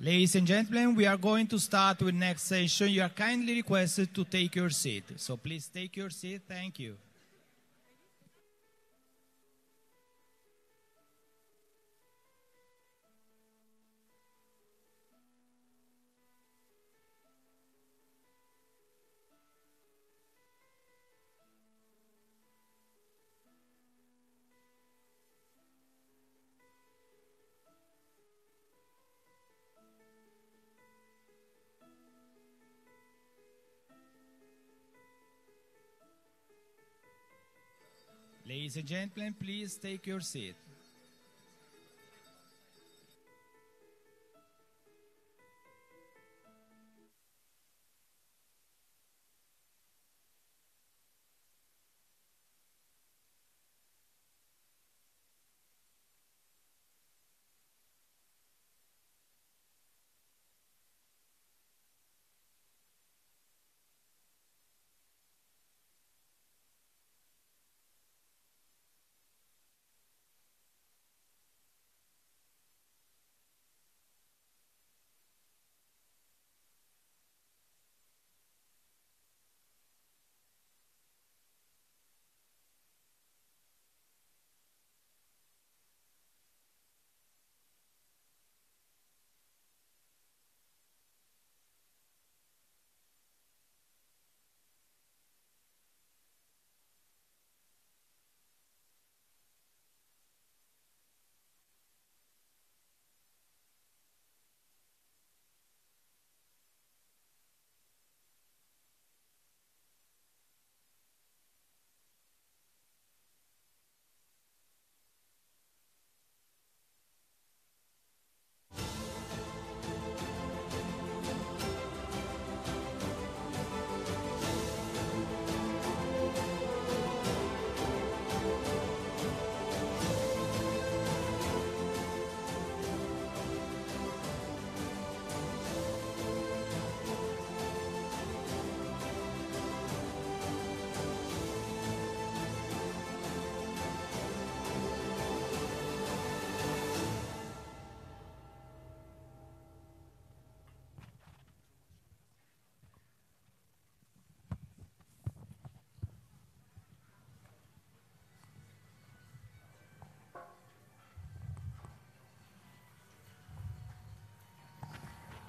Ladies and gentlemen, we are going to start with next session. You are kindly requested to take your seat. So please take your seat. Thank you. Ladies and gentlemen, please take your seat.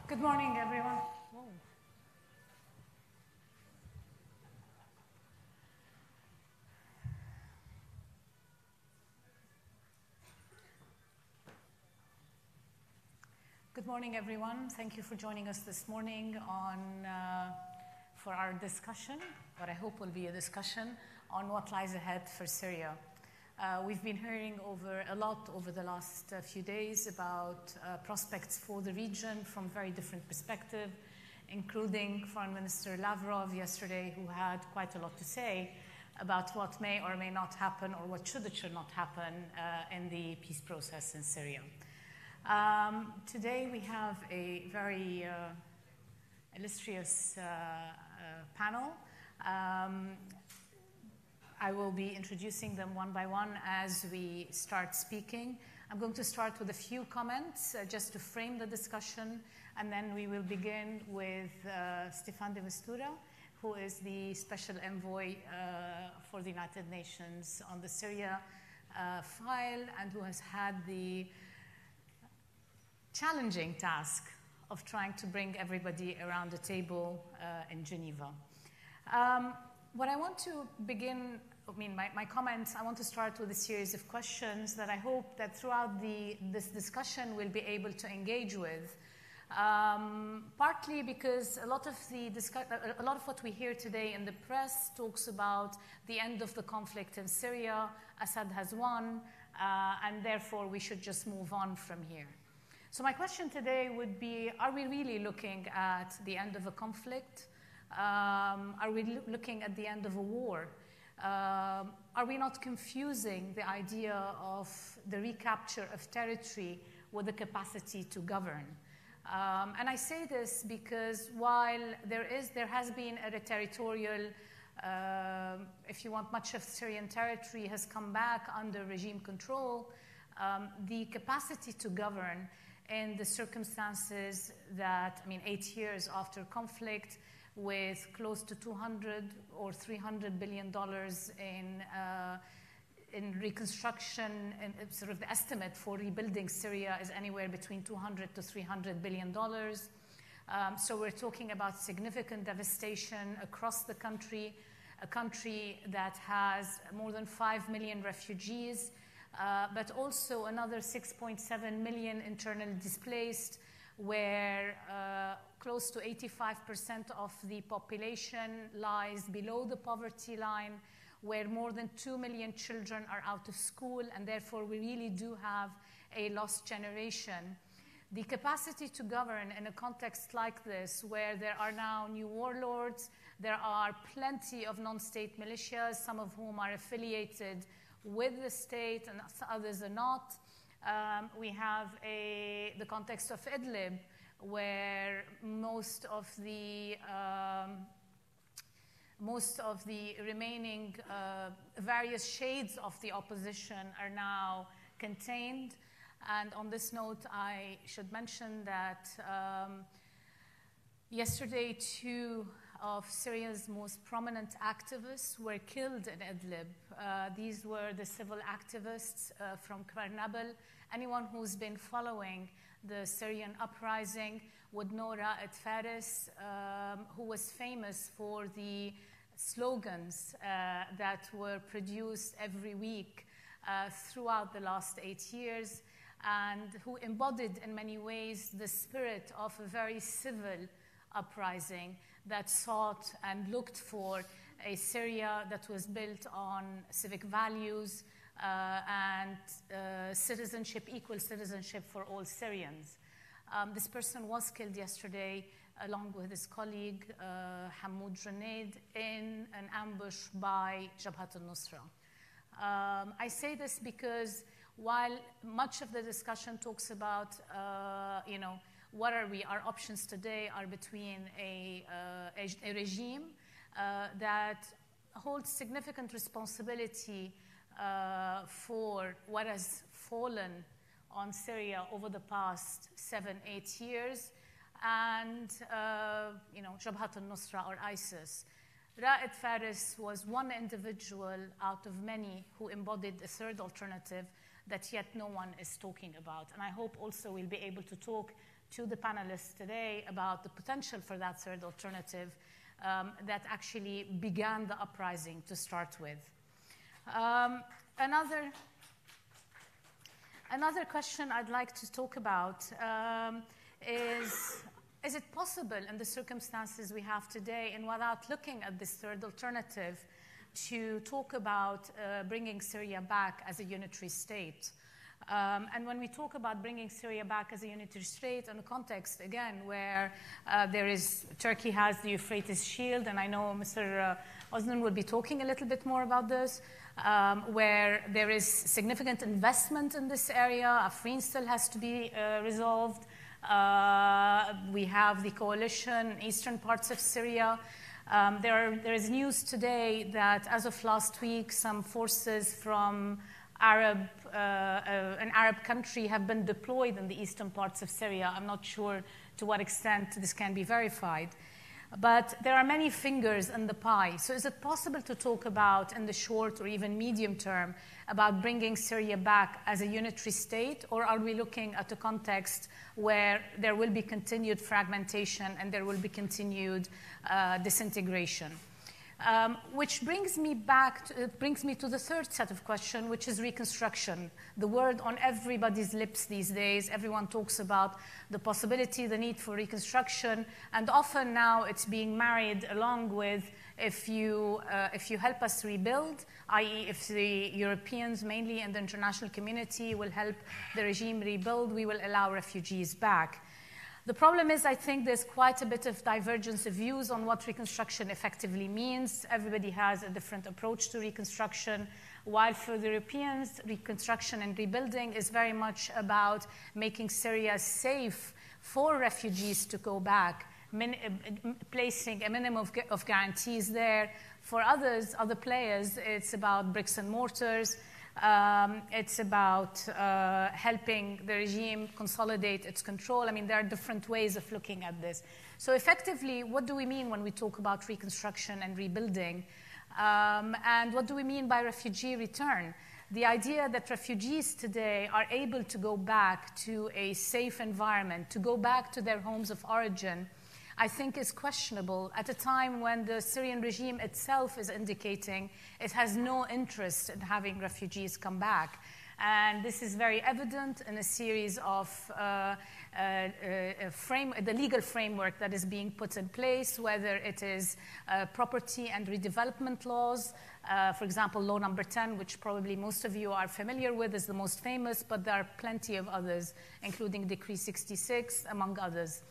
Good morning, everyone. Whoa. Good morning, everyone. Thank you for joining us this morning for our discussion, what I hope will be a discussion on what lies ahead for Syria. We've been hearing a lot over the last few days about prospects for the region from very different perspectives, including Foreign Minister Lavrov yesterday, who had quite a lot to say about what may or may not happen or what should not happen in the peace process in Syria. Today we have a very illustrious panel. I will be introducing them one by one as we start speaking. I'm going to start with a few comments just to frame the discussion, and then we will begin with Stefan de Mistura, who is the Special Envoy for the United Nations on the Syria file and who has had the challenging task of trying to bring everybody around the table in Geneva. What I want to begin, my comments, I want to start with a series of questions that I hope that throughout this discussion we'll be able to engage with. Partly because a lot of what we hear today in the press talks about the end of the conflict in Syria. Assad has won, and therefore we should just move on from here. So my question today would be, are we really looking at the end of a conflict? Are we looking at the end of a war? Are we not confusing the idea of the recapture of territory with the capacity to govern? And I say this because while there has been a territorial, if you want, much of Syrian territory has come back under regime control, the capacity to govern in the circumstances that, 8 years after conflict, with close to 200 or $300 billion in reconstruction, and sort of the estimate for rebuilding Syria is anywhere between 200 to $300 billion. So we're talking about significant devastation across the country, a country that has more than 5 million refugees, but also another 6.7 million internally displaced, where close to 85% of the population lies below the poverty line, where more than 2 million children are out of school, and therefore we really do have a lost generation. The capacity to govern in a context like this, where there are now new warlords, there are plenty of non-state militias, some of whom are affiliated with the state and others are not. We have the context of Idlib, where most of the remaining various shades of the opposition are now contained. And on this note, I should mention that yesterday, 2 of Syria's most prominent activists were killed in Idlib. These were the civil activists from Kvarnabel. Anyone who's been following the Syrian uprising would know Ra'ed Faris, who was famous for the slogans that were produced every week throughout the last 8 years, and who embodied in many ways the spirit of a very civil uprising that sought and looked for a Syria that was built on civic values and citizenship, equal citizenship for all Syrians. This person was killed yesterday along with his colleague Hamoud Junaid in an ambush by Jabhat al-Nusra. I say this because while much of the discussion talks about, what are our options today are between a regime that holds significant responsibility for what has fallen on Syria over the past 7-8 years, and Jabhat al-Nusra or ISIS. Ra'ed Faris was one individual out of many who embodied a third alternative that yet no one is talking about. And I hope also we'll be able to talk to the panelists today about the potential for that third alternative that actually began the uprising to start with. Another question I'd like to talk about is it possible in the circumstances we have today, and without looking at this third alternative, to talk about bringing Syria back as a unitary state? And when we talk about bringing Syria back as a unitary state in a context, again, where Turkey has the Euphrates Shield, and I know Mr. Osman will be talking a little bit more about this, where there is significant investment in this area. Afrin still has to be resolved. We have the coalition in eastern parts of Syria. There is news today that as of last week, some forces from an Arab country have been deployed in the eastern parts of Syria. I'm not sure to what extent this can be verified. But there are many fingers in the pie. So is it possible to talk about, in the short or even medium term, about bringing Syria back as a unitary state? Or are we looking at a context where there will be continued fragmentation and there will be continued disintegration? Which brings me to the third set of questions, which is reconstruction. The word on everybody's lips these days. Everyone talks about the possibility, the need for reconstruction, and often now it's being married along with if you help us rebuild, i.e. if the Europeans, mainly and the international community, will help the regime rebuild, we will allow refugees back. The problem is, I think there's quite a bit of divergence of views on what reconstruction effectively means. Everybody has a different approach to reconstruction. While for the Europeans, reconstruction and rebuilding is very much about making Syria safe for refugees to go back, placing a minimum of guarantees there. For other players, it's about bricks and mortars, It's about helping the regime consolidate its control. I mean, there are different ways of looking at this. So effectively, what do we mean when we talk about reconstruction and rebuilding? And what do we mean by refugee return? The idea that refugees today are able to go back to a safe environment, to go back to their homes of origin, I think is questionable at a time when the Syrian regime itself is indicating it has no interest in having refugees come back. And this is very evident in a series of the legal framework that is being put in place, whether it is property and redevelopment laws. For example, law number 10, which probably most of you are familiar with, is the most famous, but there are plenty of others, including Decree 66, among others.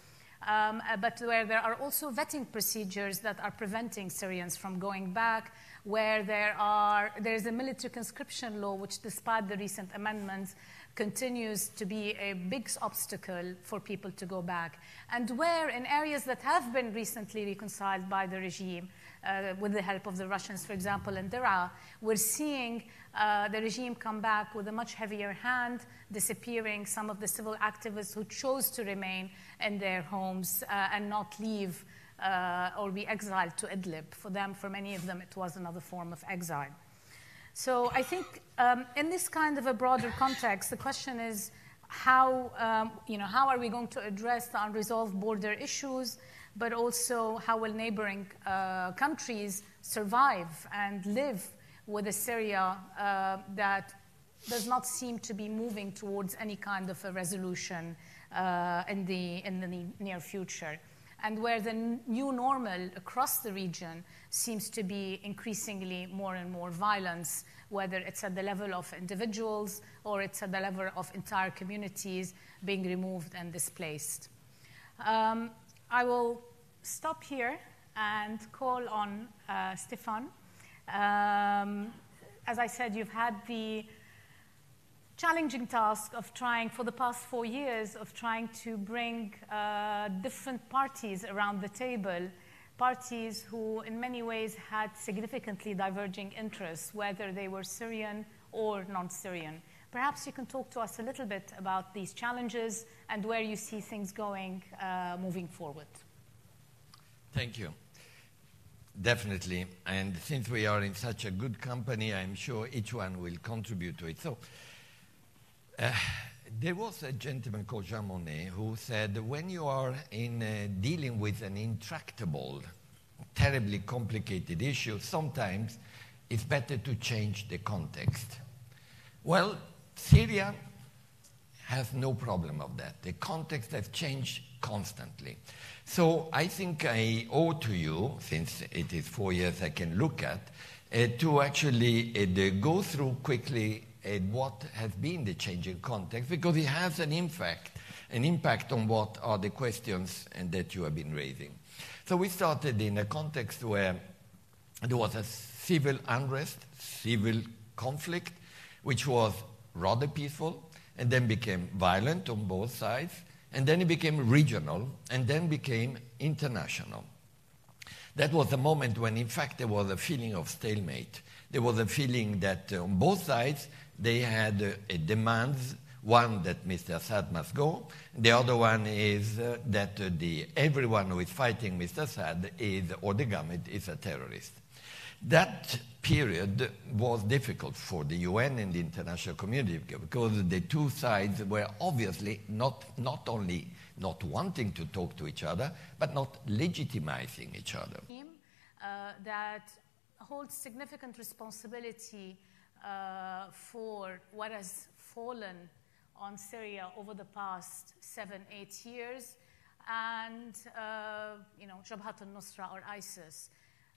But where there are also vetting procedures that are preventing Syrians from going back, where there is a military conscription law, which despite the recent amendments, continues to be a big obstacle for people to go back. And where in areas that have been recently reconciled by the regime, with the help of the Russians, for example, in Daraa, we're seeing the regime come back with a much heavier hand, disappearing some of the civil activists who chose to remain in their homes and not leave or be exiled to Idlib. For them, for many of them, it was another form of exile. So I think in this kind of a broader context, the question is how are we going to address the unresolved border issues, but also how will neighboring countries survive and live with a Syria that does not seem to be moving towards any kind of a resolution in the near future, and where the new normal across the region seems to be increasingly more and more violence, whether it's at the level of individuals or it's at the level of entire communities being removed and displaced. I will stop here and call on Stefan. As I said, you've had the challenging task of trying, for the past 4 years, of trying to bring different parties around the table, parties who in many ways had significantly diverging interests, whether they were Syrian or non-Syrian. Perhaps you can talk to us a little bit about these challenges and where you see things going moving forward. Thank you. Definitely. And since we are in such a good company, I'm sure each one will contribute to it. So there was a gentleman called Jean Monnet who said, when you are dealing with an intractable, terribly complicated issue, sometimes it's better to change the context. Well, Syria has no problem of that. The context has changed constantly. So I think I owe to you, since it is 4 years I can look at, to actually go through quickly what has been the changing context, because it has an impact on what are the questions that you have been raising. So we started in a context where there was a civil unrest, civil conflict, which was rather peaceful, and then became violent on both sides, and then it became regional, and then became international. That was the moment when, in fact, there was a feeling of stalemate. There was a feeling that on both sides, they had demands, one that Mr. Assad must go, the other one is that everyone who is fighting Mr. Assad or the government is a terrorist. That period was difficult for the UN and the international community because the two sides were obviously not only not wanting to talk to each other, but not legitimizing each other. That holds significant responsibility for what has fallen on Syria over the past 7-8 years, and Jabhat al-Nusra or ISIS.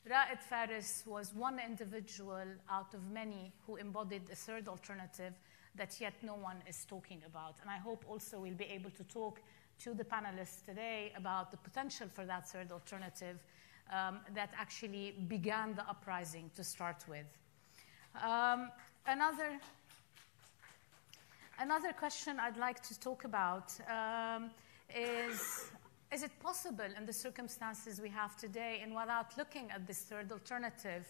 Ra'ed Faris was one individual out of many who embodied a third alternative that yet no one is talking about. And I hope also we'll be able to talk to the panelists today about the potential for that third alternative that actually began the uprising to start with. Another question I'd like to talk about is it possible in the circumstances we have today, and without looking at this third alternative,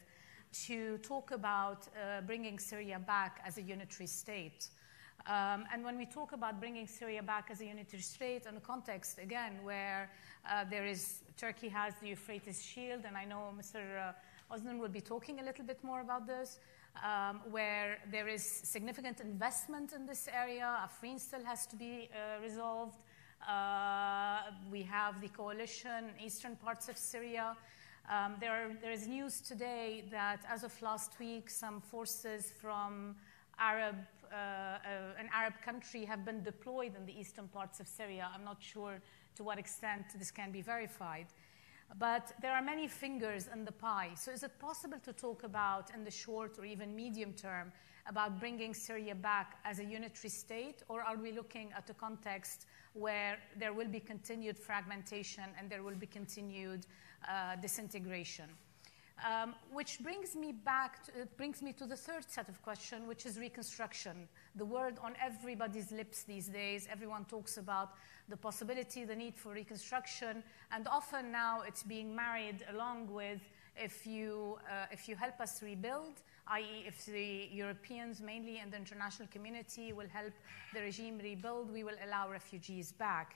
to talk about bringing Syria back as a unitary state. And when we talk about bringing Syria back as a unitary state in a context, again, where Turkey has the Euphrates Shield, and I know Mr. Osman will be talking a little bit more about this, where there is significant investment in this area. Afrin still has to be resolved. We have the coalition in eastern parts of Syria. There is news today that as of last week, some forces from an Arab country have been deployed in the eastern parts of Syria. I'm not sure to what extent this can be verified. But there are many fingers in the pie. So is it possible to talk about, in the short or even medium term, about bringing Syria back as a unitary state? Or are we looking at a context where there will be continued fragmentation and there will be continued disintegration? Which brings me to the third set of questions, which is reconstruction. The word on everybody's lips these days. Everyone talks about the possibility, the need for reconstruction, and often now it's being married along with if you help us rebuild, i.e. if the Europeans mainly and the international community will help the regime rebuild, we will allow refugees back.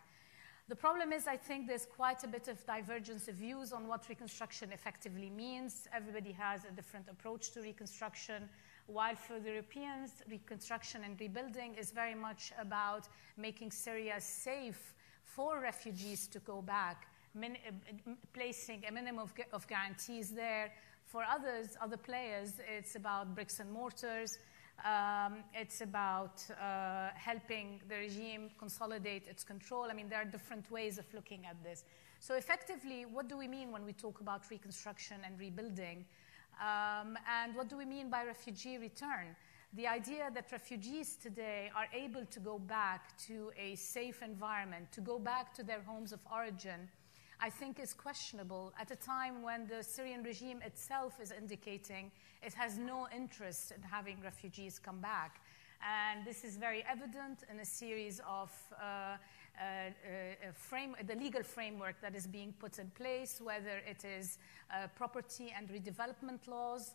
The problem is, I think there's quite a bit of divergence of views on what reconstruction effectively means. Everybody has a different approach to reconstruction. While for the Europeans, reconstruction and rebuilding is very much about making Syria safe for refugees to go back, placing a minimum of guarantees there. For other players, it's about bricks and mortars. It's about helping the regime consolidate its control. I mean, there are different ways of looking at this. So effectively, what do we mean when we talk about reconstruction and rebuilding? And what do we mean by refugee return? The idea that refugees today are able to go back to a safe environment, to go back to their homes of origin, I think is questionable at a time when the Syrian regime itself is indicating it has no interest in having refugees come back. And this is very evident in a series of the legal framework that is being put in place, whether it is property and redevelopment laws.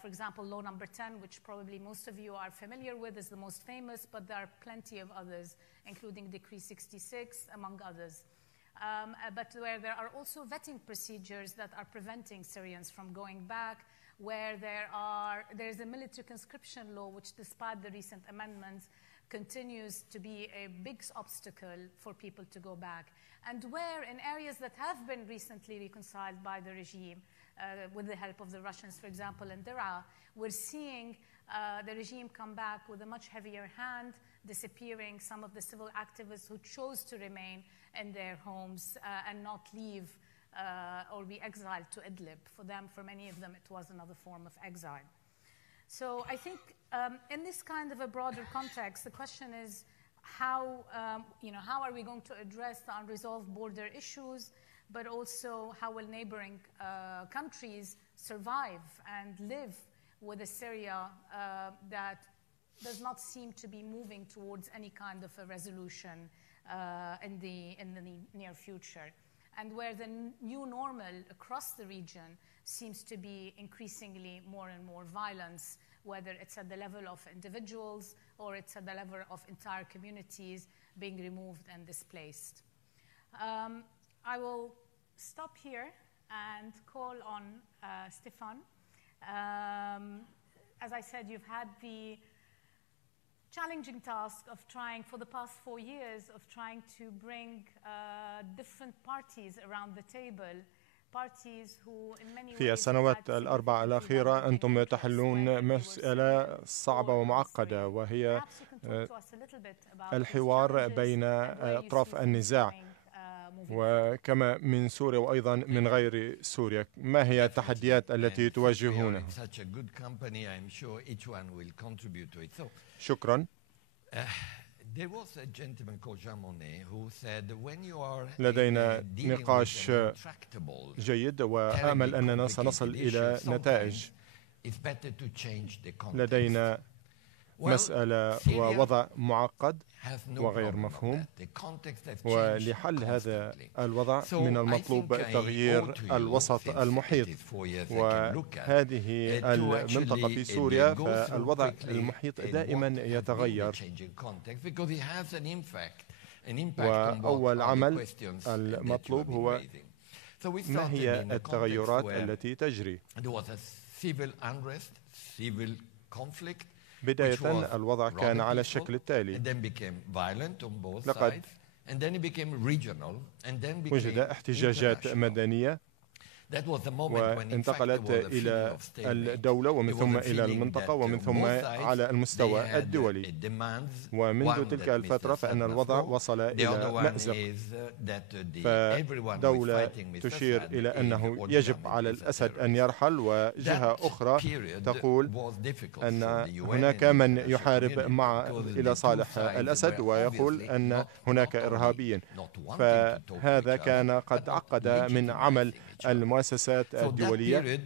For example, law number 10, which probably most of you are familiar with, is the most famous, but there are plenty of others, including Decree 66, among others. But where there are also vetting procedures that are preventing Syrians from going back, where there's a military conscription law, which despite the recent amendments, continues to be a big obstacle for people to go back. And where in areas that have been recently reconciled by the regime, with the help of the Russians, for example, in Daraa, we're seeing the regime come back with a much heavier hand, disappearing some of the civil activists who chose to remain in their homes and not leave or be exiled to Idlib. For many of them, it was another form of exile. So I think in this kind of a broader context, the question is how are we going to address the unresolved border issues, but also how will neighboring countries survive and live with a Syria that does not seem to be moving towards any kind of a resolution in the near future, and where the new normal across the region seems to be increasingly more and more violence, whether it's at the level of individuals or it's at the level of entire communities being removed and displaced. I will stop here and call on Stefan. As I said, you've had the challenging task of trying, for the past 4 years, of trying to bring different parties around the table. في السنوات الأربع الأخيرة أنتم تحلون مسألة صعبة ومعقدة، وهي الحوار بين أطراف النزاع، وكما من سوريا وأيضا من غير سوريا. ما هي التحديات التي تواجهونها؟ شكرا. لدينا نقاش جيد وآمل أننا سنصل إلى نتائج. لدينا مسألة ووضع معقد وغير مفهوم، ولحل هذا الوضع من المطلوب تغيير الوسط المحيط، وهذه المنطقة في سوريا فالوضع المحيط دائما يتغير، وأول عمل المطلوب هو ما هي التغيرات التي تجري. بداية الوضع كان على الشكل التالي: لقد وجد احتجاجات مدنية وانتقلت إلى الدولة ومن ثم إلى المنطقة ومن ثم على المستوى الدولي، ومنذ تلك الفترة فإن الوضع وصل إلى مأزق، فدولة تشير إلى أنه يجب على الأسد أن يرحل، وجهة أخرى تقول أن هناك من يحارب إلى صالح الأسد ويقول أن هناك إرهابيين. فهذا كان قد عقد من عمل المؤسسات الدولية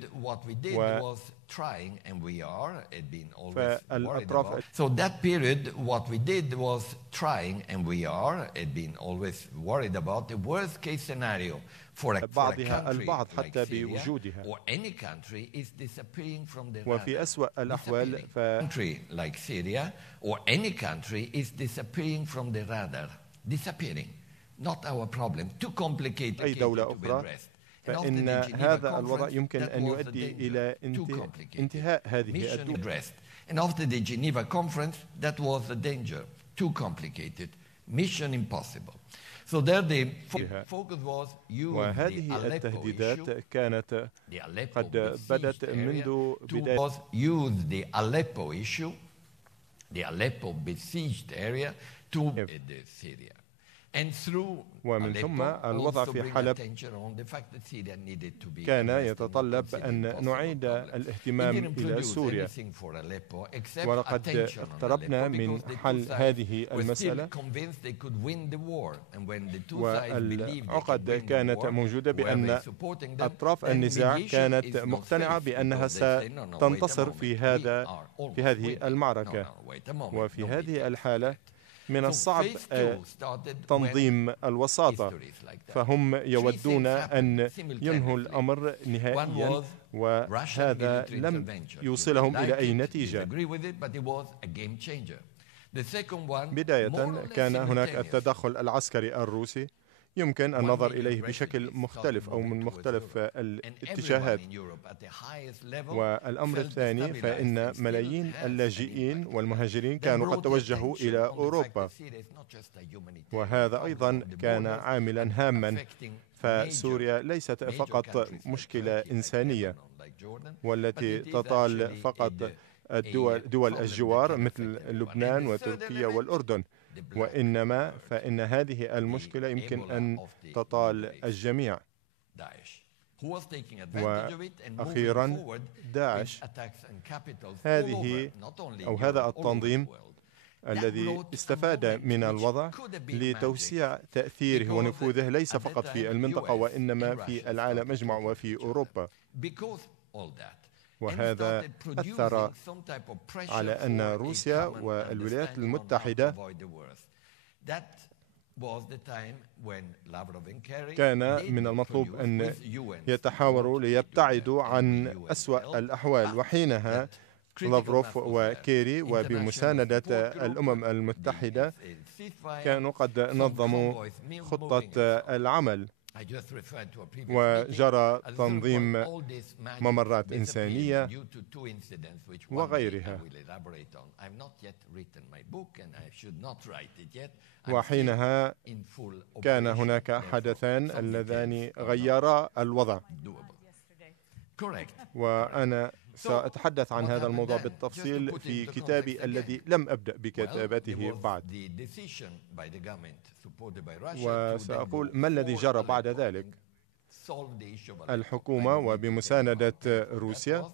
فالأطراف. So that period, what we did was trying, and we are, had been always worried about the worst case scenario for a country like Syria or any country is disappearing from the radar. وفي أسوأ الأحوال country like Syria or any country is disappearing from the radar. Disappearing. Not our problem. Too complicated أي دولة أخرى، فإن هذا الوضع يمكن أن يؤدي إلى انتهاء هذه الدول. And after the Geneva conference, that was the danger. Too complicated. Mission impossible. So there the focus was وهذه التهديدات كانت قد بدت منذ بداية. Use the Aleppo issue, the Aleppo besieged area to Syria. ومن ثم الوضع في حلب كان يتطلب أن نعيد الاهتمام إلى سوريا، ولقد اقتربنا من حل هذه المسألة، والعقد كانت موجودة بأن أطراف النزاع كانت مقتنعة بأنها ستنتصر في هذه المعركة. وفي هذه الحالة من الصعب تنظيم الوساطة، فهم يودون أن ينهوا الأمر نهائيا، وهذا لم يوصلهم إلى أي نتيجة. بداية كان هناك التدخل العسكري الروسي، يمكن النظر إليه بشكل مختلف أو من مختلف الاتجاهات. والأمر الثاني فإن ملايين اللاجئين والمهاجرين كانوا قد توجهوا إلى أوروبا، وهذا أيضا كان عاملا هاما. فسوريا ليست فقط مشكلة إنسانية والتي تطال فقط دول الجوار مثل لبنان وتركيا والأردن، وإنما فإن هذه المشكلة يمكن أن تطال الجميع. وأخيرا داعش، هذا التنظيم الذي استفاد من الوضع لتوسيع تأثيره ونفوذه ليس فقط في المنطقة وإنما في العالم أجمع وفي أوروبا، وهذا أثر على أن روسيا والولايات المتحدة كان من المطلوب أن يتحاوروا ليبتعدوا عن أسوأ الأحوال، وحينها لافروف وكيري وبمساندة الأمم المتحدة كانوا قد نظموا خطة العمل، وجرى تنظيم ممرات إنسانية وغيرها. وحينها كان هناك حدثان اللذان غيرا الوضع، وأنا سأتحدث عن هذا الموضوع بالتفصيل في كتابي الذي لم أبدأ بكتابته بعد، وسأقول ما الذي جرى بعد ذلك. الحكومة وبمساندة روسيا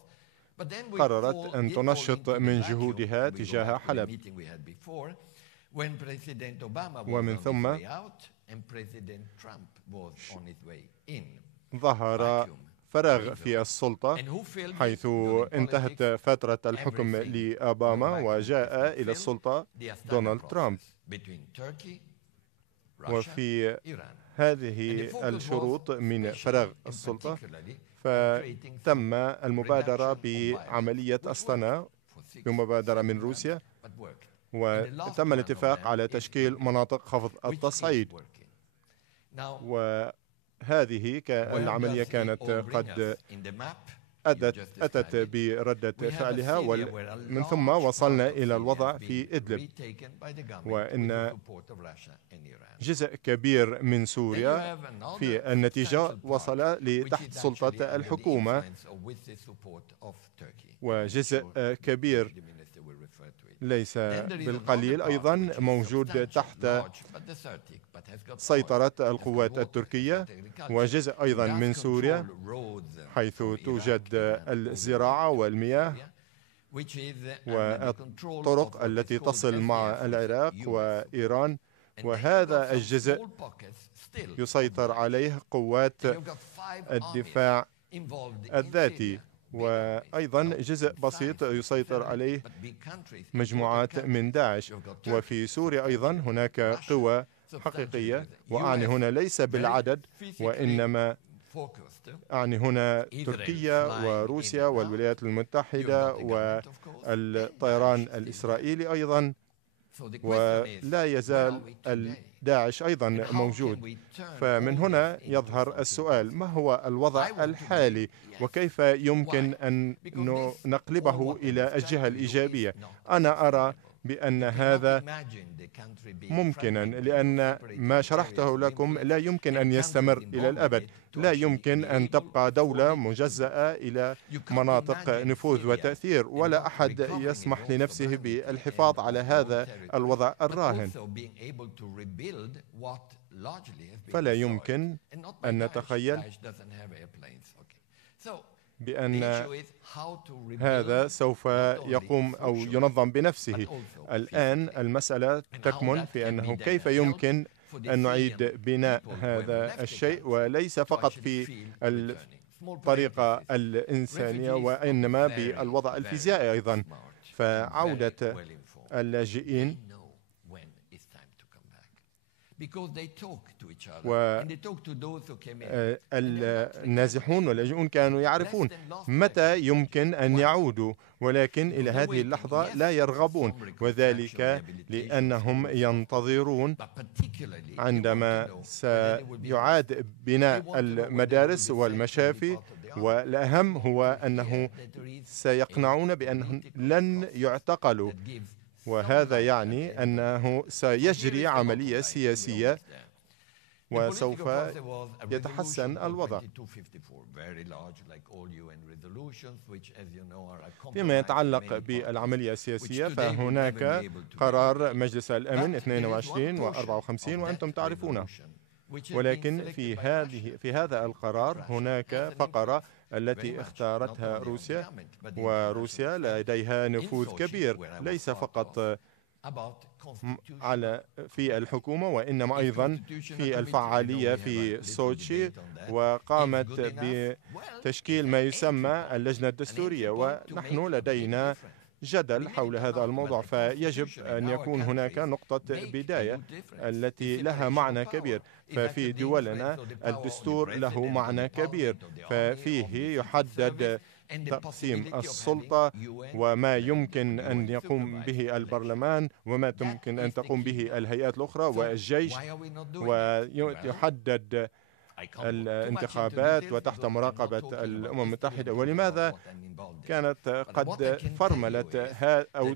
قررت أن تنشط من جهودها تجاه حلب، ومن ثم ظهر فراغ في السلطة، حيث انتهت فترة الحكم لأوباما وجاء إلى السلطة دونالد ترامب. وفي هذه الشروط من فراغ السلطة فتم المبادرة بعملية أستانا بمبادرة من روسيا، وتم الاتفاق على تشكيل مناطق خفض التصعيد. وهذه العملية كانت قد أتت بردة فعلها، ومن ثم وصلنا إلى الوضع في إدلب، وإن جزء كبير من سوريا في النتيجة وصل لتحت سلطة الحكومة، وجزء كبير ليس بالقليل أيضا موجود تحت سيطرة القوات التركية، وجزء أيضا من سوريا حيث توجد الزراعة والمياه والطرق التي تصل مع العراق وإيران، وهذا الجزء يسيطر عليه قوات الدفاع الذاتي، وأيضا جزء بسيط يسيطر عليه مجموعات من داعش. وفي سوريا أيضا هناك قوى حقيقية، وأعني هنا ليس بالعدد وإنما أعني هنا تركيا وروسيا والولايات المتحدة والطيران الإسرائيلي أيضا، ولا يزال داعش أيضا موجود. فمن هنا يظهر السؤال: ما هو الوضع الحالي وكيف يمكن أن نقلبه إلى الجهة الإيجابية؟ أنا أرى بأن هذا ممكنا، لأن ما شرحته لكم لا يمكن أن يستمر إلى الأبد. لا يمكن أن تبقى دولة مجزأة إلى مناطق نفوذ وتأثير، ولا أحد يسمح لنفسه بالحفاظ على هذا الوضع الراهن. فلا يمكن أن نتخيل بأن هذا سوف يقوم أو ينظم بنفسه. الآن المسألة تكمن في أنه كيف يمكن أن نعيد بناء هذا الشيء، وليس فقط في الطريقة الإنسانية وإنما بالوضع الفيزيائي أيضا. فعودة اللاجئين والنازحون واللاجئون كانوا يعرفون متى يمكن أن يعودوا، ولكن إلى هذه اللحظة لا يرغبون، وذلك لأنهم ينتظرون عندما سيعاد بناء المدارس والمشافي، والأهم هو أنه سيقنعون بأنهم لن يعتقلوا، وهذا يعني أنه سيجري عملية سياسية وسوف يتحسن الوضع. فيما يتعلق بالعملية السياسية فهناك قرار مجلس الأمن 22 و54 وأنتم تعرفونه، ولكن في هذا القرار هناك فقرة التي اختارتها روسيا، وروسيا لديها نفوذ كبير ليس فقط في الحكومة وإنما أيضا في الفعالية في سوتشي، وقامت بتشكيل ما يسمى اللجنة الدستورية، ونحن لدينا جدل حول هذا الموضوع. فيجب أن يكون هناك نقطة بداية التي لها معنى كبير. ففي دولنا الدستور له معنى كبير، ففيه يحدد تقسيم السلطة وما يمكن أن يقوم به البرلمان وما يمكن أن تقوم به الهيئات الأخرى والجيش، ويحدد الانتخابات وتحت مراقبة الأمم المتحدة. ولماذا كانت قد فرملت أو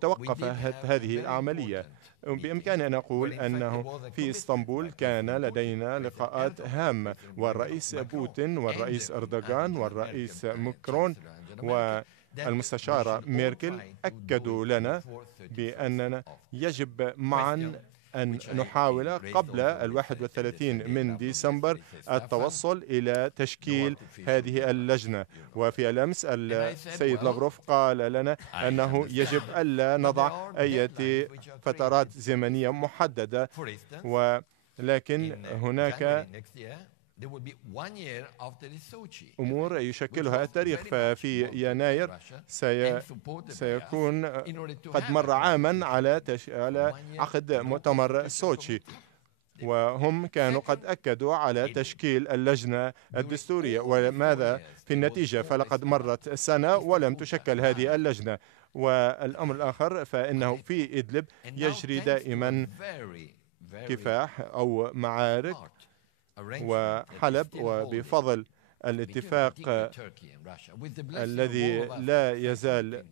توقفت هذه العملية؟ بإمكاني أن أقول أنه في إسطنبول كان لدينا لقاءات هامة، والرئيس بوتين والرئيس أردوغان والرئيس ماكرون والمستشارة ميركل أكدوا لنا بأننا يجب معا أن نحاول قبل 31 من ديسمبر التوصل إلى تشكيل هذه اللجنة. وفي الأمس السيد لافروف قال لنا أنه يجب ألا نضع أي فترات زمنية محددة، ولكن هناك أمور يشكلها التاريخ. ففي يناير سيكون قد مر عاما على عقد مؤتمر سوتشي، وهم كانوا قد أكدوا على تشكيل اللجنة الدستورية. وماذا في النتيجة؟ فلقد مرت سنة ولم تشكل هذه اللجنة. والأمر الآخر فإنه في إدلب يجري دائما كفاح أو معارك، وحلب وبفضل الاتفاق الذي لا يزال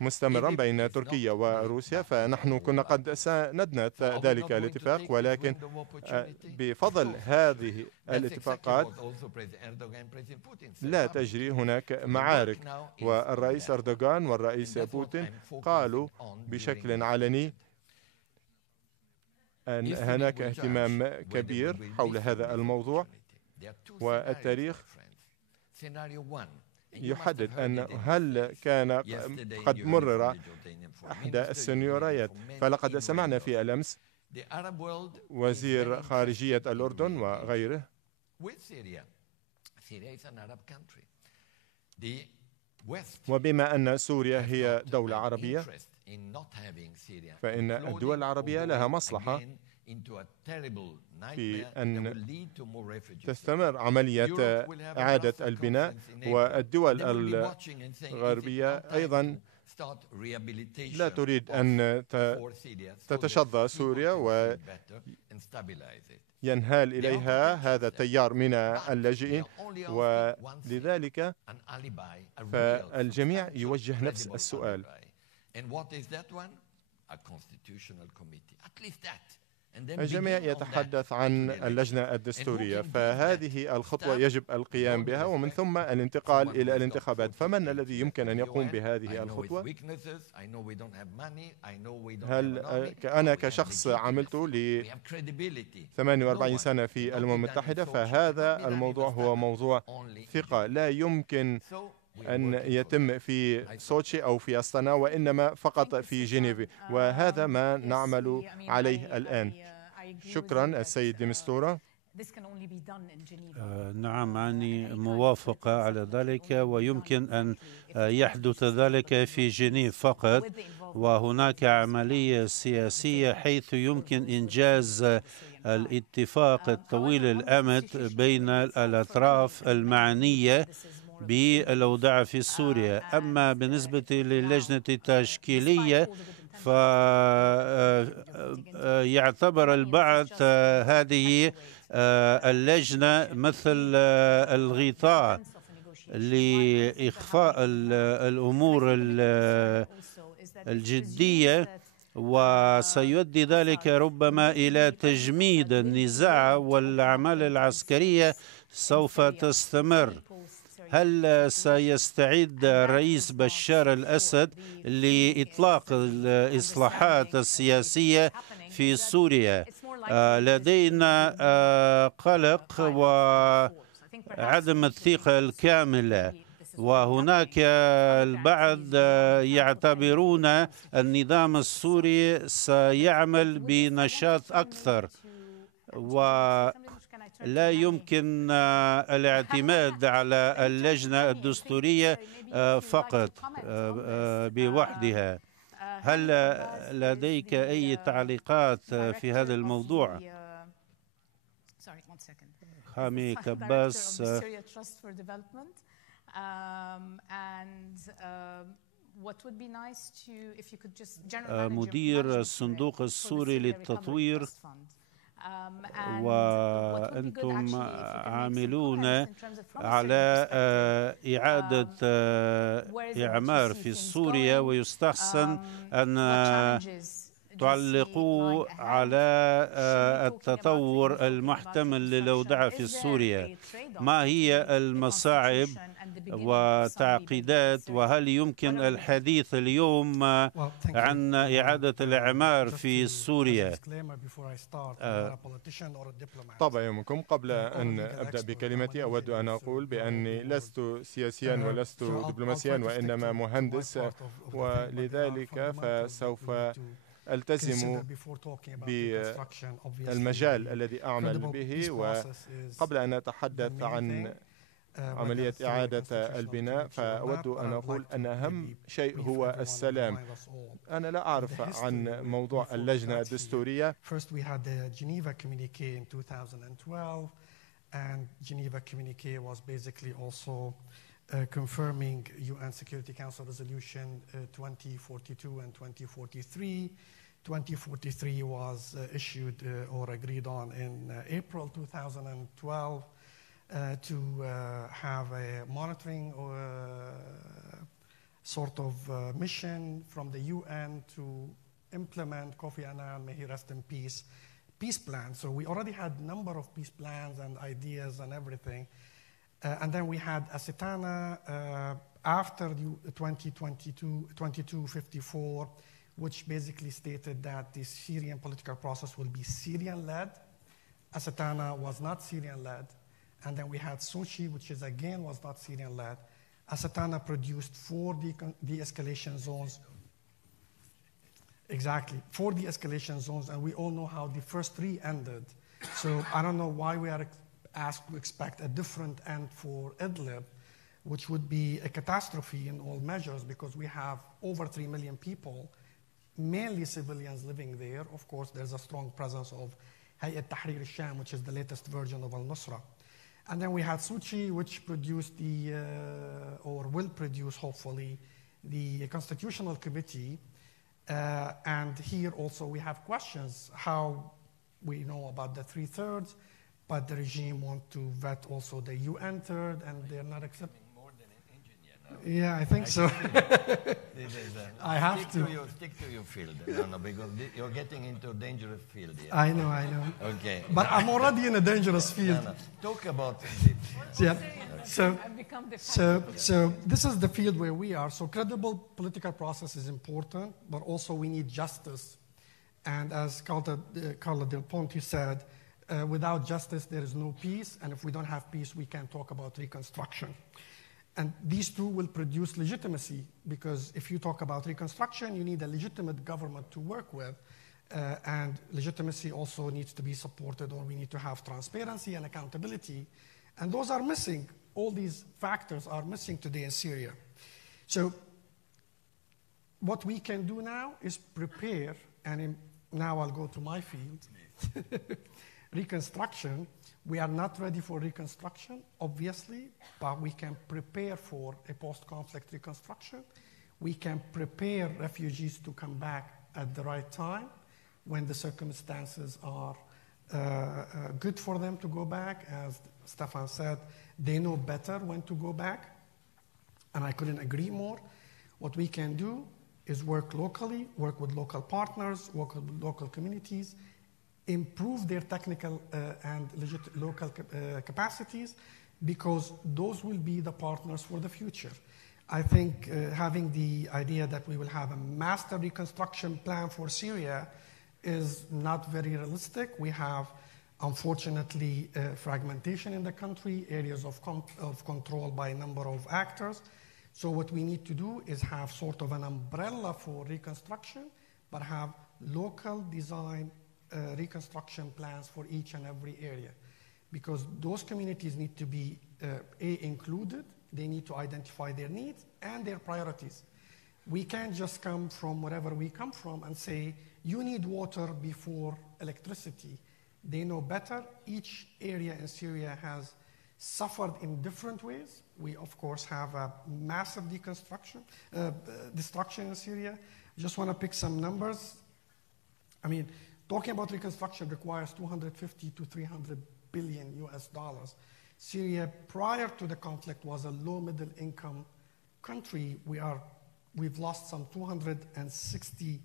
مستمرا بين تركيا وروسيا، فنحن كنا قد ساندنا ذلك الاتفاق، ولكن بفضل هذه الاتفاقات لا تجري هناك معارك. والرئيس أردوغان والرئيس بوتين قالوا بشكل علني أن هناك اهتمام كبير حول هذا الموضوع، والتاريخ يحدد أن هل كان قد مرر إحدى السيناريوهات. فلقد سمعنا في الأمس وزير خارجية الأردن وغيره وبما أن سوريا هي دولة عربية، فإن الدول العربية لها مصلحة في أن تستمر عملية إعادة البناء، والدول الغربية أيضا لا تريد أن تتشظى سوريا وينهال إليها هذا التيار من اللاجئين. ولذلك فالجميع يوجه نفس السؤال: الجميع يتحدث عن اللجنة الدستورية، فهذه الخطوة يجب القيام بها ومن ثم الانتقال إلى الانتخابات. فمن الذي يمكن أن يقوم بهذه الخطوة؟ هل أنا كشخص عملت ل 48 سنة في الأمم المتحدة، فهذا الموضوع هو موضوع ثقة لا يمكن أن يتم في سوتشي أو في أستانا، وإنما فقط في جنيف، وهذا ما نعمل عليه الآن. شكرا السيد ديمستورا. نعم، أنا موافقة على ذلك، ويمكن أن يحدث ذلك في جنيف فقط، وهناك عملية سياسية حيث يمكن إنجاز الاتفاق الطويل الأمد بين الأطراف المعنية بالأوضاع في سوريا. أما بالنسبة للجنة التشكيلية فيعتبر البعض هذه اللجنة مثل الغطاء لإخفاء الأمور الجدية، وسيؤدي ذلك ربما إلى تجميد النزاع، والأعمال العسكرية سوف تستمر. هل سيستعد الرئيس بشار الأسد لإطلاق الإصلاحات السياسية في سوريا؟ لدينا قلق وعدم الثقة الكاملة، وهناك البعض يعتبرون النظام السوري سيعمل بنشاط أكثر، ولا يمكن الاعتماد على اللجنة الدستورية فقط بوحدها. هل لديك أي تعليقات في هذا الموضوع؟ خامي كباس، مدير الصندوق السوري للتطوير، وأنتم عاملون على إعادة إعمار في سوريا، ويستحسن أن تعلقوا على التطور المحتمل للأوضاع في سوريا. ما هي المصاعب وتعقيدات، وهل يمكن الحديث اليوم عن إعادة الإعمار في سوريا؟ طاب يومكم. قبل أن أبدأ بكلمتي أود أن أقول بأني لست سياسيا ولست دبلوماسيا، وإنما مهندس، ولذلك فسوف ألتزم بالمجال الذي أعمل به. وقبل أن أتحدث عن عملية إعادة البناء فأود أن أقول أن أهم شيء هو السلام. أنا لا أعرف عن موضوع اللجنة الدستورية. First we had the Geneva Communique in 2012, and Geneva Communique was basically also confirming UN Security Council Resolution 2042 and 2043. 2043 was issued or agreed on in April 2012 to have a monitoring sort of mission from the UN to implement Kofi Annan, may he rest in peace, peace plan. So we already had a number of peace plans and ideas and everything. And then we had Asitana after 2254, which basically stated that the Syrian political process will be Syrian-led. Asitana was not Syrian-led. And then we had Sochi, which is again was not Syrian-led. Asitana produced 4 de-escalation zones. Exactly, 4 de-escalation zones, and we all know how the first 3 ended. So I don't know why we are asked to expect a different end for Idlib, which would be a catastrophe in all measures because we have over 3 million people, mainly civilians living there. Of course, there's a strong presence of Hayat Tahrir al-Sham, which is the latest version of al-Nusra. And then we had Sochi, which produced or will produce, hopefully, the Constitutional Committee. And here also we have questions, how we know about the 3/3, but the regime want to vet also the UN third, and they're not accepting. More than an engineer now. Yeah, I think so. I have to. Stick to your field, no, because you're getting into a dangerous field here. I know. Okay. But I'm already in a dangerous field. No. Talk about it. Yeah. So this is the field where we are. So credible political process is important, but also we need justice. And as Carla Del Ponte said, without justice, there is no peace. And if we don't have peace, we can't talk about reconstruction. And these two will produce legitimacy, because if you talk about reconstruction, you need a legitimate government to work with. And legitimacy also needs to be supported, or we need to have transparency and accountability. And those are missing. All these factors are missing today in Syria. So what we can do now is prepare, and now I'll go to my field, reconstruction. We are not ready for reconstruction, obviously, but we can prepare for a post-conflict reconstruction. We can prepare refugees to come back at the right time when the circumstances are good for them to go back. As Stefan said, they know better when to go back, and I couldn't agree more. What we can do is work locally, work with local partners, work with local communities, improve their technical and local capacities, because those will be the partners for the future. I think having the idea that we will have a master reconstruction plan for Syria is not very realistic. We have, unfortunately, fragmentation in the country, areas of control by a number of actors. So what we need to do is have sort of an umbrella for reconstruction, but have local design reconstruction plans for each and every area. Because those communities need to be included, they need to identify their needs and their priorities. We can't just come from wherever we come from and say, you need water before electricity. They know better. Each area in Syria has suffered in different ways. We, of course, have a massive destruction in Syria. I just want to pick some numbers. I mean, talking about reconstruction requires 250 to 300 billion US dollars. Syria, prior to the conflict, was a low middle income country. We've lost some 260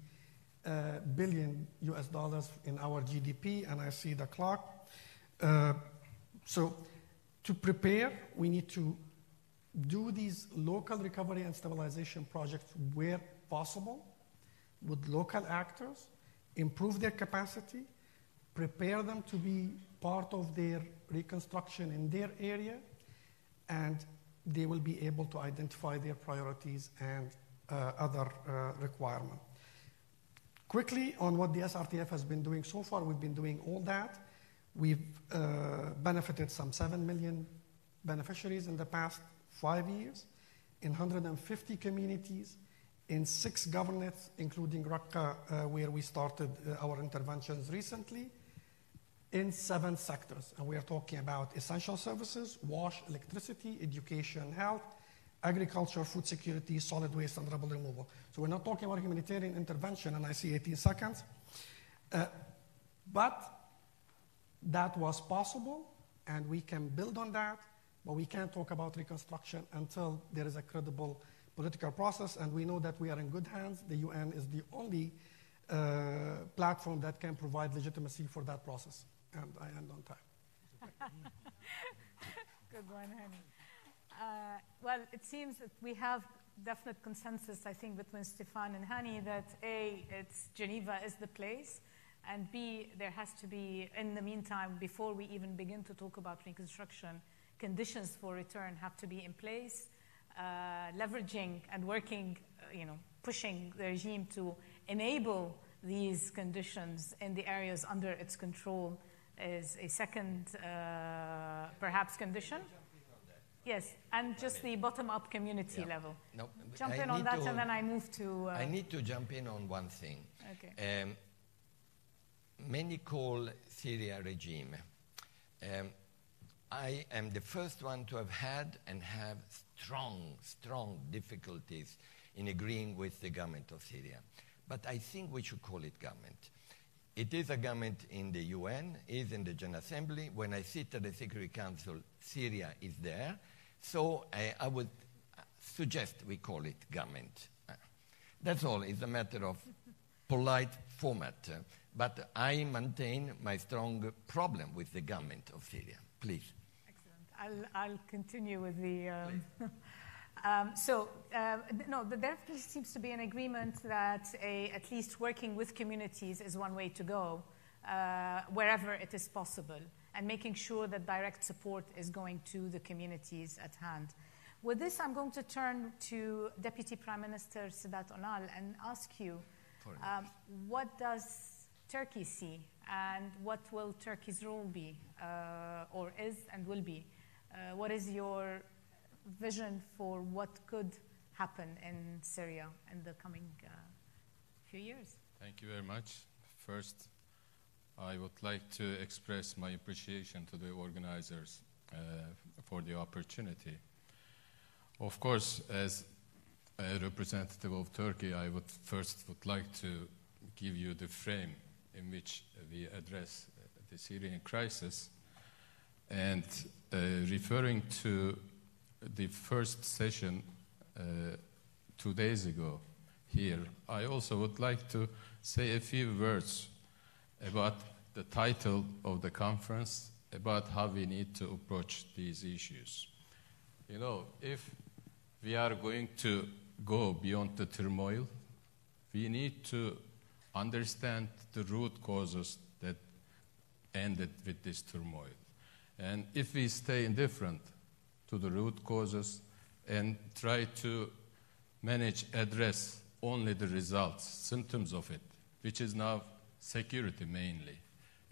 billion US dollars in our GDP, and I see the clock. So to prepare, we need to do these local recovery and stabilization projects where possible with local actors, improve their capacity, prepare them to be part of their reconstruction in their area, and they will be able to identify their priorities and other requirements. Quickly on what the SRTF has been doing so far, we've been doing all that. We've benefited some 7 million beneficiaries in the past 5 years in 150 communities, in 6 governorates, including Raqqa, where we started our interventions recently, in 7 sectors. And we are talking about essential services, wash, electricity, education, health, agriculture, food security, solid waste, and rubble removal. So we're not talking about humanitarian intervention, and I see 18 seconds. But that was possible, and we can build on that, but we can't talk about reconstruction until there is a credible political process, and we know that we are in good hands. The UN is the only platform that can provide legitimacy for that process. And I end on time. Good one, Hani. Well, it seems that we have definite consensus, I think, between Stefan and Hani that A, it's Geneva is the place, and B, there has to be, in the meantime, before we even begin to talk about reconstruction, conditions for return have to be in place, leveraging and working, pushing the regime to enable these conditions in the areas under its control is a second, perhaps, condition. Yes, and just the bottom-up community level. No, jump in on that, and then I move to... I need to jump in on one thing. Okay. Many call Syria regime. I am the first one to have had and have strong difficulties in agreeing with the government of Syria. But I think we should call it government. It is a government in the UN, is in the General Assembly. When I sit at the Security Council, Syria is there. So I would suggest we call it government. That's all. It's a matter of polite format. But I maintain my strong problem with the government of Syria. Please. Excellent. I'll continue with the... No, there definitely seems to be an agreement that at least working with communities is one way to go, wherever it is possible, and making sure that direct support is going to the communities at hand. With this, I'm going to turn to Deputy Prime Minister Sadat Onal and ask you, what does Turkey see, and what will Turkey's role be, or is and will be? What is your vision for what could happen in Syria in the coming few years? Thank you very much. First, I would like to express my appreciation to the organizers for the opportunity. Of course, as a representative of Turkey, I would like to give you the frame in which we address the Syrian crisis. And referring to the first session 2 days ago here, I also would like to say a few words about the title of the conference, about how we need to approach these issues. You know, if we are going to go beyond the turmoil, we need to understand the root causes that ended with this turmoil. And if we stay indifferent to the root causes and try to address only the results, symptoms of it, which is now security mainly.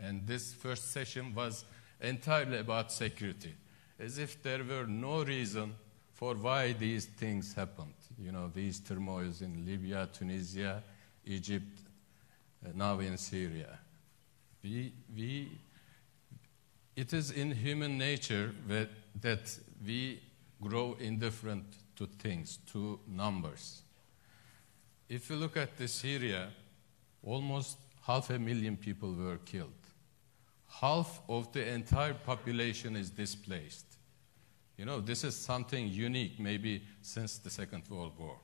And this first session was entirely about security, as if there were no reason for why these things happened. You know, these turmoils in Libya, Tunisia, Egypt, now in Syria. It is in human nature that we grow indifferent to things, to numbers. If you look at Syria, almost 500,000 people were killed. Half of the entire population is displaced. You know, this is something unique, maybe since the Second World War.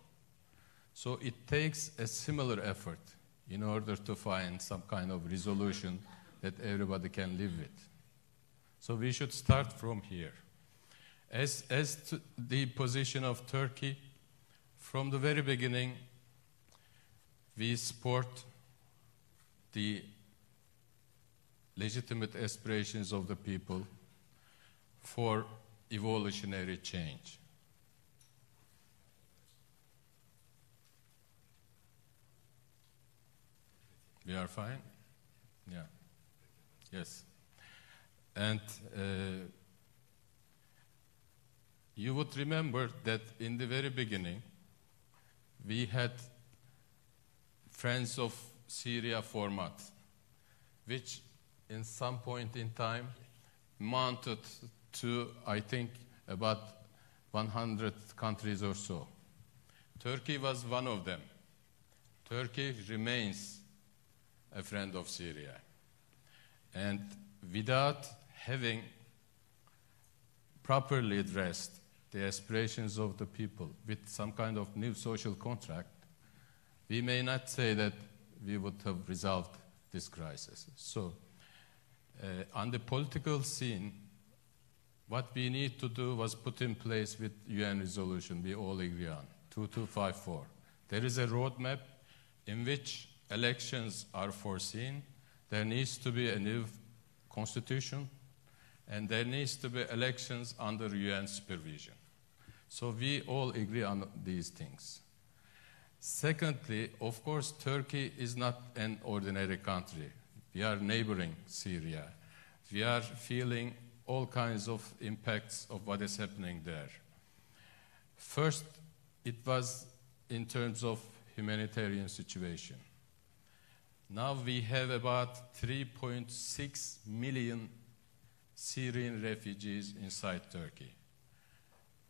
So it takes a similar effort in order to find some kind of resolution that everybody can live with. So we should start from here. As to the position of Turkey, from the very beginning, we support the legitimate aspirations of the people for evolutionary change. We are fine? Yeah. Yes. And you would remember that in the very beginning, we had Friends of Syria format, which in some point in time mounted to, I think, about 100 countries or so. Turkey was one of them. Turkey remains a friend of Syria. And without having properly addressed the aspirations of the people with some kind of new social contract, we may not say that we would have resolved this crisis. So, on the political scene, what we need to do was put in place with UN resolution we all agree on, 2254. There is a roadmap in which elections are foreseen. There needs to be a new constitution, and there needs to be elections under UN supervision. So we all agree on these things. Secondly, of course, Turkey is not an ordinary country. We are neighboring Syria. We are feeling all kinds of impacts of what is happening there. First, it was in terms of humanitarian situation. Now we have about 3.6 million Syrian refugees inside Turkey.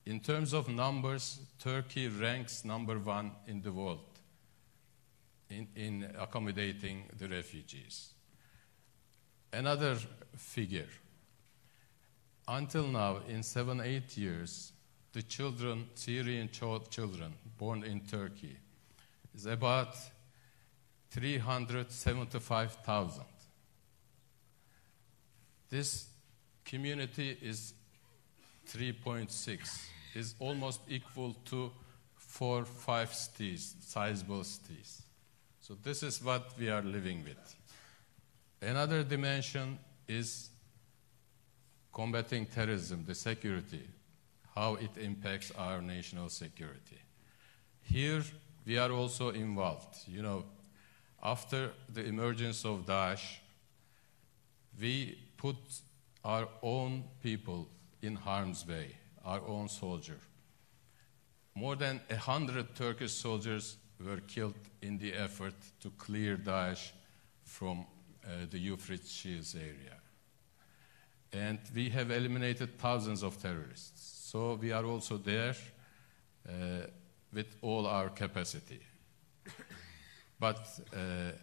In terms of numbers, Turkey ranks #1 in the world in accommodating the refugees. Another figure. Until now, in 7-8 years, the children, Syrian children born in Turkey, is about 375,000. This community is 3.6, is almost equal to 4-5 cities, sizable cities. So this is what we are living with. Another dimension is combating terrorism, the security, how it impacts our national security. Here, we are also involved. You know, after the emergence of Daesh, we put our own people in harm's way, our own soldier. More than 100 Turkish soldiers were killed in the effort to clear Daesh from the Euphrates area. And we have eliminated thousands of terrorists. So we are also there with all our capacity. But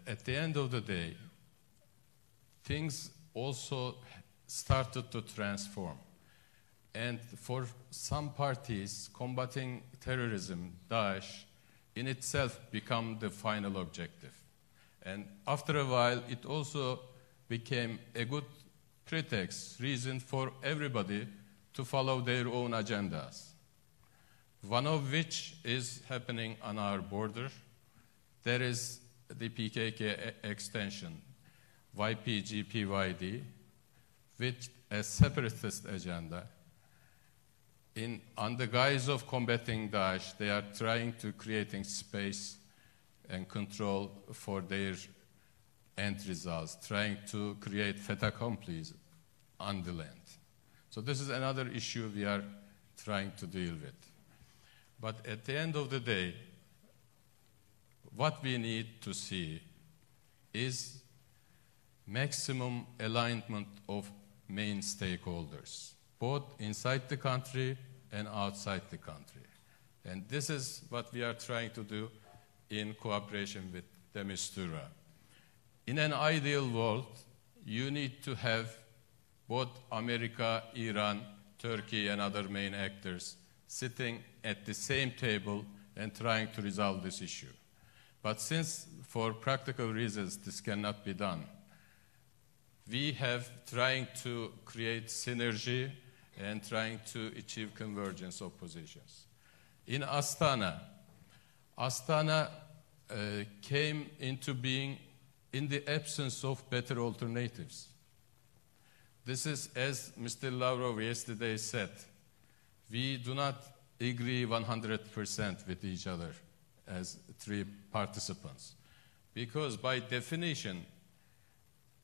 at the end of the day, things also started to transform. And for some parties, combating terrorism, Daesh, in itself became the final objective. And after a while, it also became a good pretext, reason for everybody to follow their own agendas. One of which is happening on our border. There is the PKK extension, YPG-PYD, with a separatist agenda. On the guise of combating Daesh, they are trying to creating space and control for their end results, trying to create fait accomplis on the land. So this is another issue we are trying to deal with. But at the end of the day, what we need to see is maximum alignment of main stakeholders, both inside the country and outside the country. And this is what we are trying to do in cooperation with de Mistura. In an ideal world, you need to have both America, Iran, Turkey, and other main actors sitting at the same table and trying to resolve this issue. But since, for practical reasons, this cannot be done, we have trying to create synergy and trying to achieve convergence of positions. In Astana came into being in the absence of better alternatives. This is, as Mr. Lavrov yesterday said, we do not agree 100% with each other as three participants. because by definition,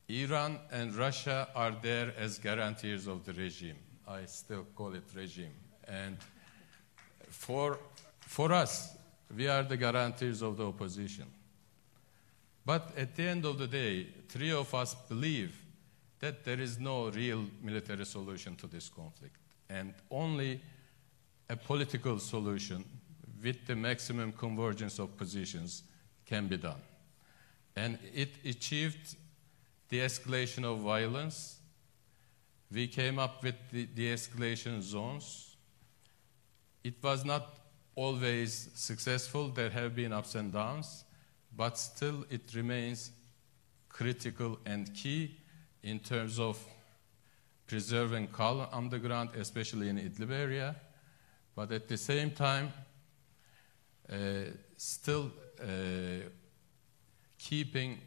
Iran and Russia are there as guarantors of the regime. I still call it regime. And for us, we are the guarantors of the opposition. But at the end of the day, three of us believe that there is no real military solution to this conflict, and only a political solution with the maximum convergence of positions can be done. And it achieved de-escalation of violence. We came up with the de-escalation zones. It was not always successful. There have been ups and downs, but still it remains critical and key in terms of preserving calm on the ground, especially in Idlib area, but at the same time, still keeping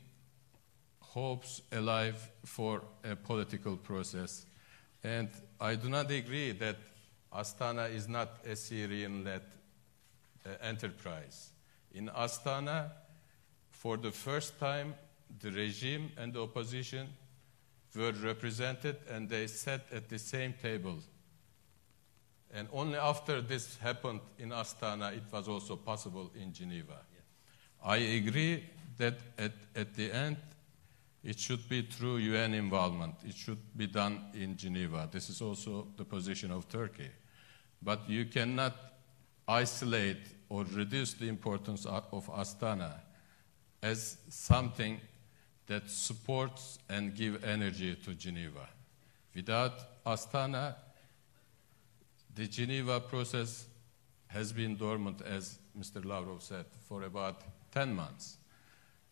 hopes alive for a political process. And I do not agree that Astana is not a Syrian-led enterprise. In Astana, for the first time, the regime and the opposition were represented, and they sat at the same table. And only after this happened in Astana, it was also possible in Geneva. Yeah. I agree that at the end, it should be through UN involvement. It should be done in Geneva. This is also the position of Turkey. But you cannot isolate or reduce the importance of Astana as something that supports and gives energy to Geneva. Without Astana, the Geneva process has been dormant, as Mr. Lavrov said, for about 10 months.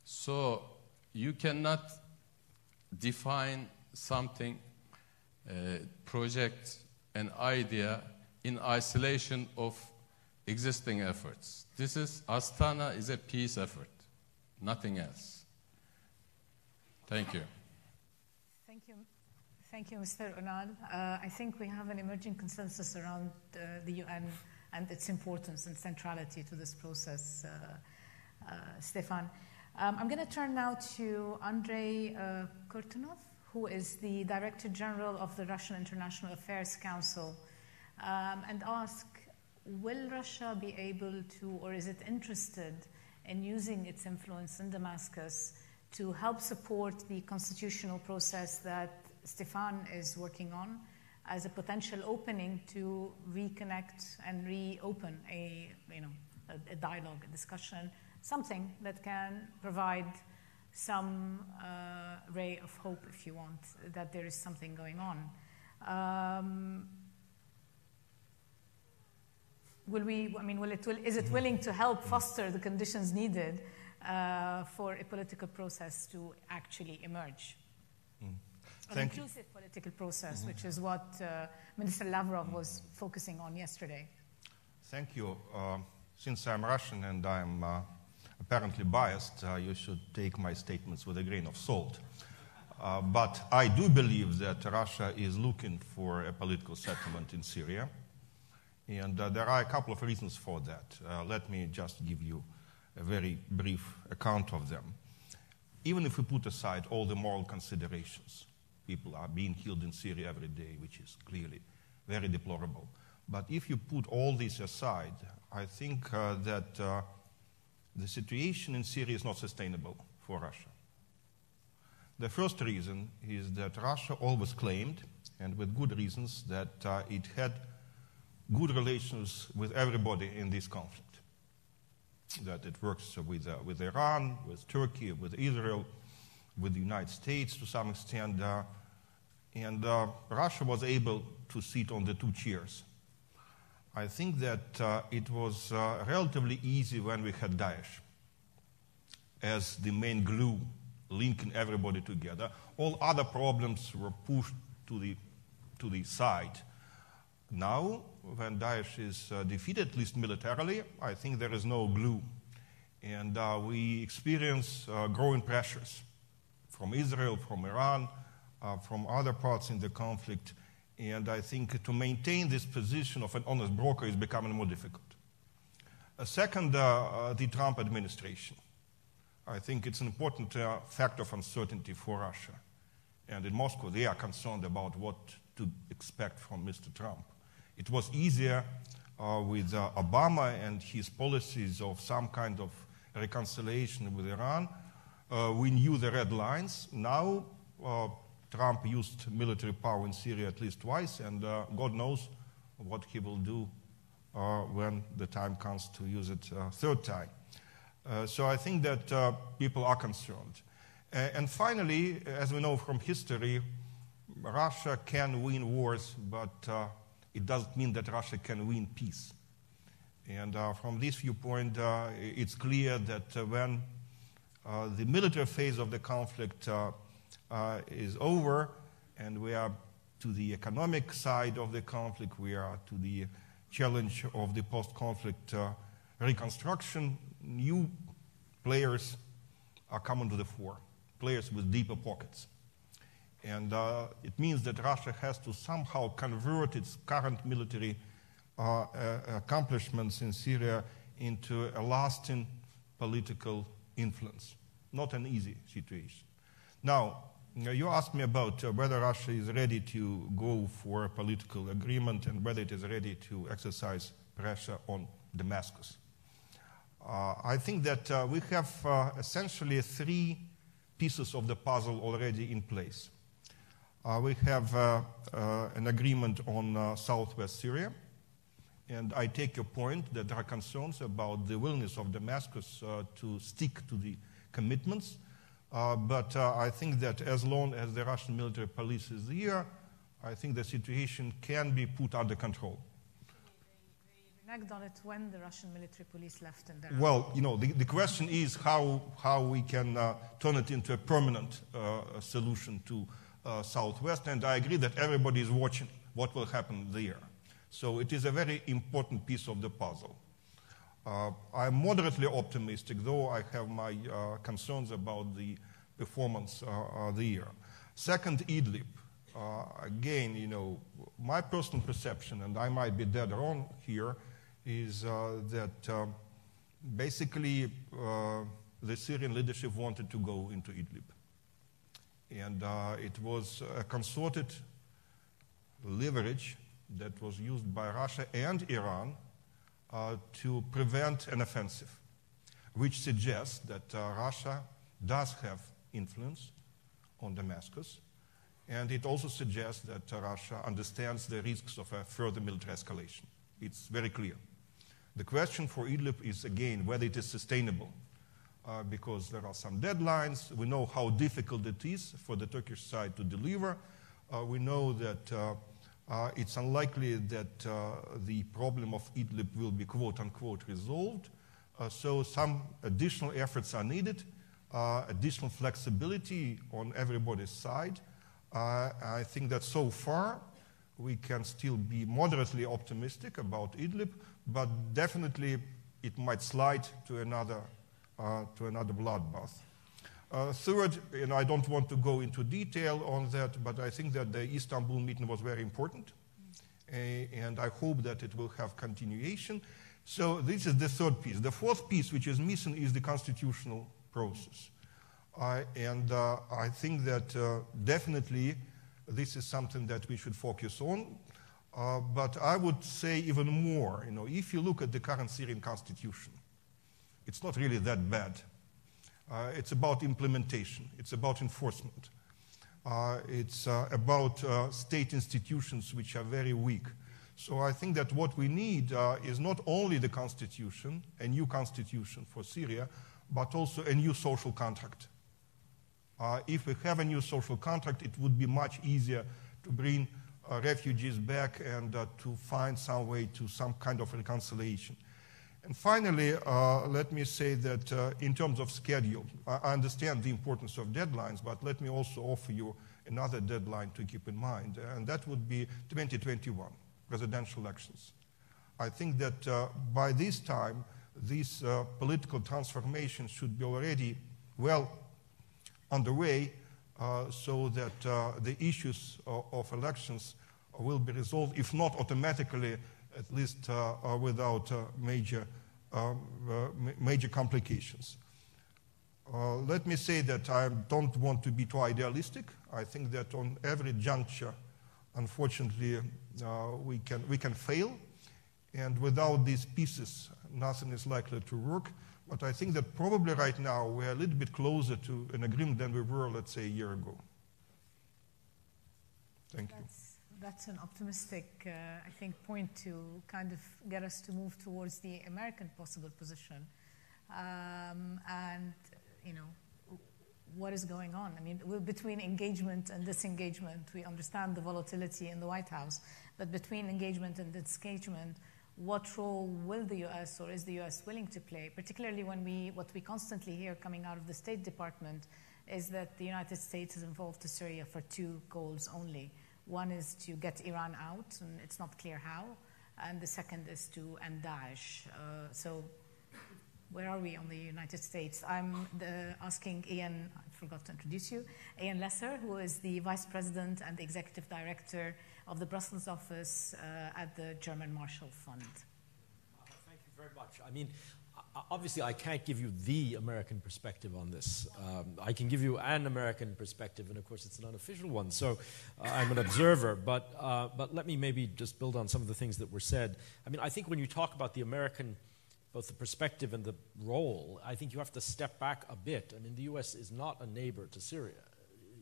So you cannot define something, project, an idea in isolation of existing efforts. Astana is a peace effort, nothing else. Thank you. Thank you. Thank you, Mr. Unal. I think we have an emerging consensus around the UN and its importance and centrality to this process, Stefan. I'm going to turn now to Andrei Kurtunov, who is the Director General of the Russian International Affairs Council, and ask, will Russia be able to, or is it interested in using its influence in Damascus to help support the constitutional process that Stefan is working on as a potential opening to reconnect and reopen a dialogue, a discussion, something that can provide some ray of hope, if you want, that there is something going on. Is it willing to help foster the conditions needed for a political process to actually emerge? An inclusive political process, which is what Minister Lavrov was focusing on yesterday. Thank you. Since I'm Russian and I'm apparently biased, you should take my statements with a grain of salt. But I do believe that Russia is looking for a political settlement in Syria. And there are a couple of reasons for that. Let me just give you a very brief account of them. Even if we put aside all the moral considerations, people are being killed in Syria every day, which is clearly very deplorable. But if you put all this aside, I think that the situation in Syria is not sustainable for Russia. The first reason is that Russia always claimed, and with good reasons, that it had good relations with everybody in this conflict, that it works with Iran, with Turkey, with Israel, with the United States to some extent, and Russia was able to sit on the two chairs. I think that it was relatively easy when we had Daesh as the main glue linking everybody together. All other problems were pushed to the side. Now, when Daesh is defeated, at least militarily, I think there is no glue. And we experience growing pressures from Israel, from Iran, from other parts in the conflict. And I think to maintain this position of an honest broker is becoming more difficult. Second, the Trump administration. I think it's an important factor of uncertainty for Russia. And in Moscow, they are concerned about what to expect from Mr. Trump. It was easier with Obama and his policies of some kind of reconciliation with Iran. We knew the red lines. Now, Trump used military power in Syria at least twice, and God knows what he will do when the time comes to use it third time. So I think that people are concerned. And finally, as we know from history, Russia can win wars, but it doesn't mean that Russia can win peace. And from this viewpoint, it's clear that when the military phase of the conflict is over and we are to the economic side of the conflict, we are to the challenge of the post-conflict reconstruction, new players are coming to the fore, players with deeper pockets. And it means that Russia has to somehow convert its current military accomplishments in Syria into a lasting political influence. Not an easy situation. Now, you asked me about whether Russia is ready to go for a political agreement and whether it is ready to exercise pressure on Damascus. I think that we have essentially three pieces of the puzzle already in place. We have an agreement on southwest Syria, and I take your point that there are concerns about the willingness of Damascus to stick to the commitments, but I think that as long as the Russian military police is here, I think the situation can be put under control. They reneged on it when the Russian military police left in there. Well, you know, the question is how we can turn it into a permanent solution to southwest, and I agree that everybody is watching what will happen there. So it is a very important piece of the puzzle. I'm moderately optimistic, though I have my concerns about the performance there. Second, Idlib. Again, you know, my personal perception, and I might be dead wrong here, is that basically the Syrian leadership wanted to go into Idlib. And it was a concerted leverage that was used by Russia and Iran to prevent an offensive, which suggests that Russia does have influence on Damascus, and it also suggests that Russia understands the risks of a further military escalation. It's very clear. The question for Idlib is, again, whether it is sustainable, because there are some deadlines. We know how difficult it is for the Turkish side to deliver. We know that it's unlikely that the problem of Idlib will be quote-unquote resolved. So some additional efforts are needed, additional flexibility on everybody's side. I think that so far we can still be moderately optimistic about Idlib, but definitely it might slide to another bloodbath. Third, and I don't want to go into detail on that, but I think that the Istanbul meeting was very important, and I hope that it will have continuation. So this is the third piece. The fourth piece, which is missing, is the constitutional process. And I think that definitely this is something that we should focus on. But I would say even more, you know, if you look at the current Syrian constitution, it's not really that bad. It's about implementation. It's about enforcement. It's about state institutions which are very weak. So I think that what we need is not only the constitution, a new constitution for Syria, but also a new social contract. If we have a new social contract, it would be much easier to bring refugees back and to find some way to some kind of reconciliation. And finally, let me say that in terms of schedule, I understand the importance of deadlines, but let me also offer you another deadline to keep in mind, and that would be 2021, presidential elections. I think that by this time, this political transformation should be already well underway so that the issues of elections will be resolved, if not automatically, at least without major complications. Let me say that I don't want to be too idealistic. I think that on every juncture, unfortunately, we can fail. And without these pieces, nothing is likely to work. But I think that probably right now we're a little bit closer to an agreement than we were, let's say, a year ago. Thank you. That's an optimistic, I think, point to kind of get us to move towards the American possible position. And, you know, what is going on? I mean, between engagement and disengagement, we understand the volatility in the White House, but between engagement and disengagement, what role will the U.S. or is the U.S. willing to play? Particularly when what we constantly hear coming out of the State Department is that the United States is involved to Syria for two goals only. One is to get Iran out, and it's not clear how, and the second is to end Daesh. So where are we on the United States? I'm asking Ian, I forgot to introduce you, Ian Lesser, who is the Vice President and the Executive Director of the Brussels office at the German Marshall Fund. Thank you very much. I mean, obviously I can't give you the American perspective on this. I can give you an American perspective, and of course it's an unofficial one, so I'm an observer, but let me maybe just build on some of the things that were said. I mean, I think when you talk about the American, both the perspective and the role, I think you have to step back a bit. I mean, the U.S. is not a neighbor to Syria.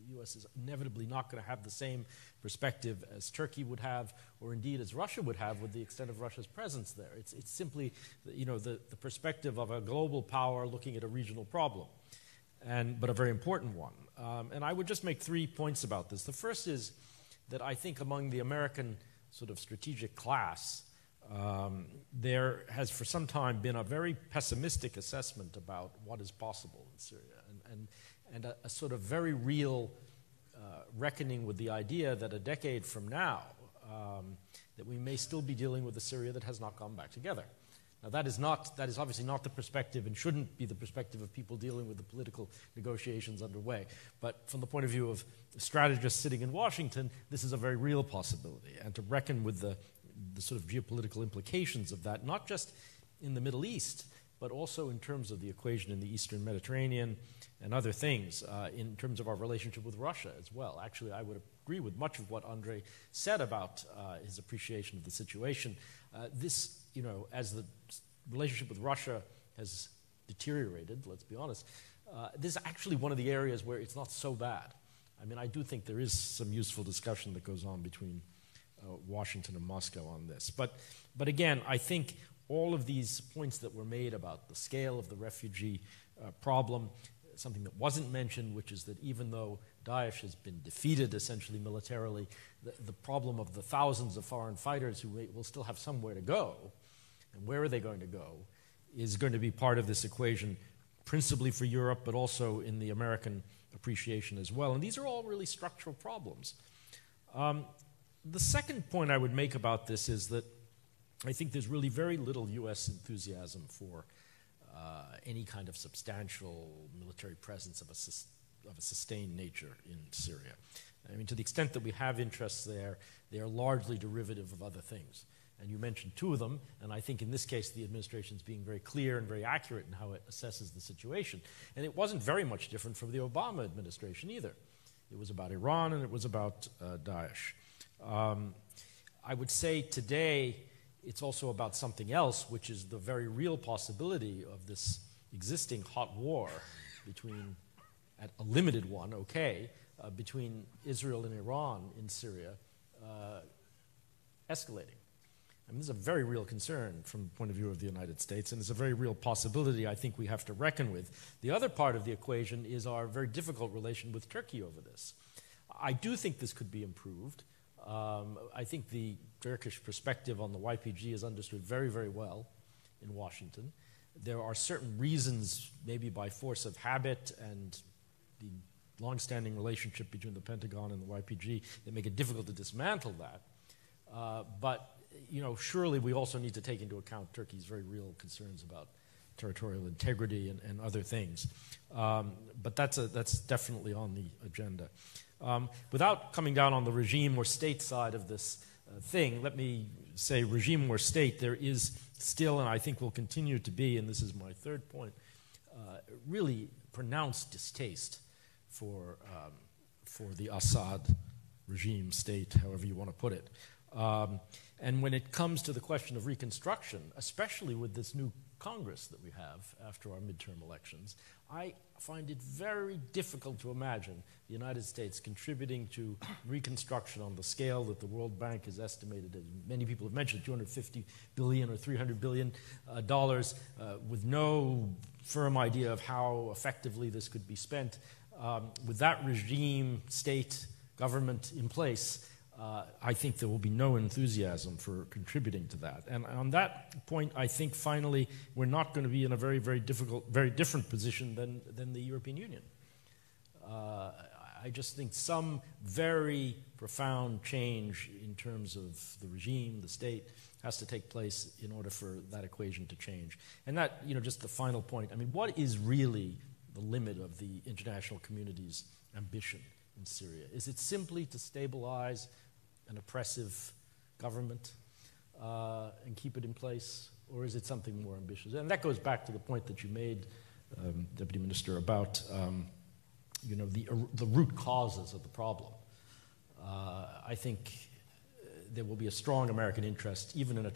The U.S. is inevitably not going to have the same perspective as Turkey would have, or indeed as Russia would have with the extent of Russia's presence there. It's simply, you know, the perspective of a global power looking at a regional problem, but a very important one. And I would just make 3 points about this. The first is that I think among the American sort of strategic class, there has for some time been a very pessimistic assessment about what is possible in Syria, and a sort of very real reckoning with the idea that a decade from now, that we may still be dealing with a Syria that has not gone back together. Now that is obviously not the perspective and shouldn't be the perspective of people dealing with the political negotiations underway. But from the point of view of strategists sitting in Washington, this is a very real possibility, and to reckon with the sort of geopolitical implications of that, not just in the Middle East, but also in terms of the equation in the Eastern Mediterranean and other things, in terms of our relationship with Russia as well. Actually, I would agree with much of what Andrei said about his appreciation of the situation. This, you know, as the relationship with Russia has deteriorated, let's be honest, this is actually one of the areas where it's not so bad. I mean, I do think there is some useful discussion that goes on between Washington and Moscow on this. But again, I think all of these points that were made about the scale of the refugee problem, something that wasn't mentioned, which is that even though Daesh has been defeated essentially militarily, the problem of the thousands of foreign fighters who will still have somewhere to go, and where are they going to go, is going to be part of this equation, principally for Europe, but also in the American appreciation as well. And these are all really structural problems. The second point I would make about this is that I think there's really very little U.S. enthusiasm for any kind of substantial military presence of a sustained nature in Syria. I mean, to the extent that we have interests there, they are largely derivative of other things. And you mentioned two of them, and I think in this case the administration is being very clear and very accurate in how it assesses the situation. And it wasn't very much different from the Obama administration either. It was about Iran and it was about Daesh. I would say today it's also about something else, which is the very real possibility of this existing hot war between, at a limited one, between Israel and Iran in Syria escalating. I mean, this is a very real concern from the point of view of the United States, and it's a very real possibility I think we have to reckon with. The other part of the equation is our very difficult relation with Turkey over this. I do think this could be improved. I think the Turkish perspective on the YPG is understood very, very well in Washington. There are certain reasons, maybe by force of habit and the long-standing relationship between the Pentagon and the YPG, that make it difficult to dismantle that. But you know, surely we also need to take into account Turkey's very real concerns about territorial integrity and other things. But that's definitely on the agenda. Without coming down on the regime or state side of this thing, let me say regime or state, there is still, and I think will continue to be, and this is my third point, really pronounced distaste for the Assad regime, state, however you want to put it. And when it comes to the question of reconstruction, especially with this new Congress that we have after our midterm elections, I find it very difficult to imagine the United States contributing to reconstruction on the scale that the World Bank has estimated, as many people have mentioned, $250 billion or $300 billion, with no firm idea of how effectively this could be spent. With that regime, state, government in place, I think there will be no enthusiasm for contributing to that. And on that point, I think finally we're not going to be in a very, very different position than the European Union. I just think some very profound change in terms of the regime, the state, has to take place in order for that equation to change. And that, just the final point, I mean, what is really the limit of the international community's ambition in Syria? Is it simply to stabilize an oppressive government and keep it in place, or is it something more ambitious? And that goes back to the point that you made, Deputy Minister, about the root causes of the problem. I think there will be a strong American interest, even in a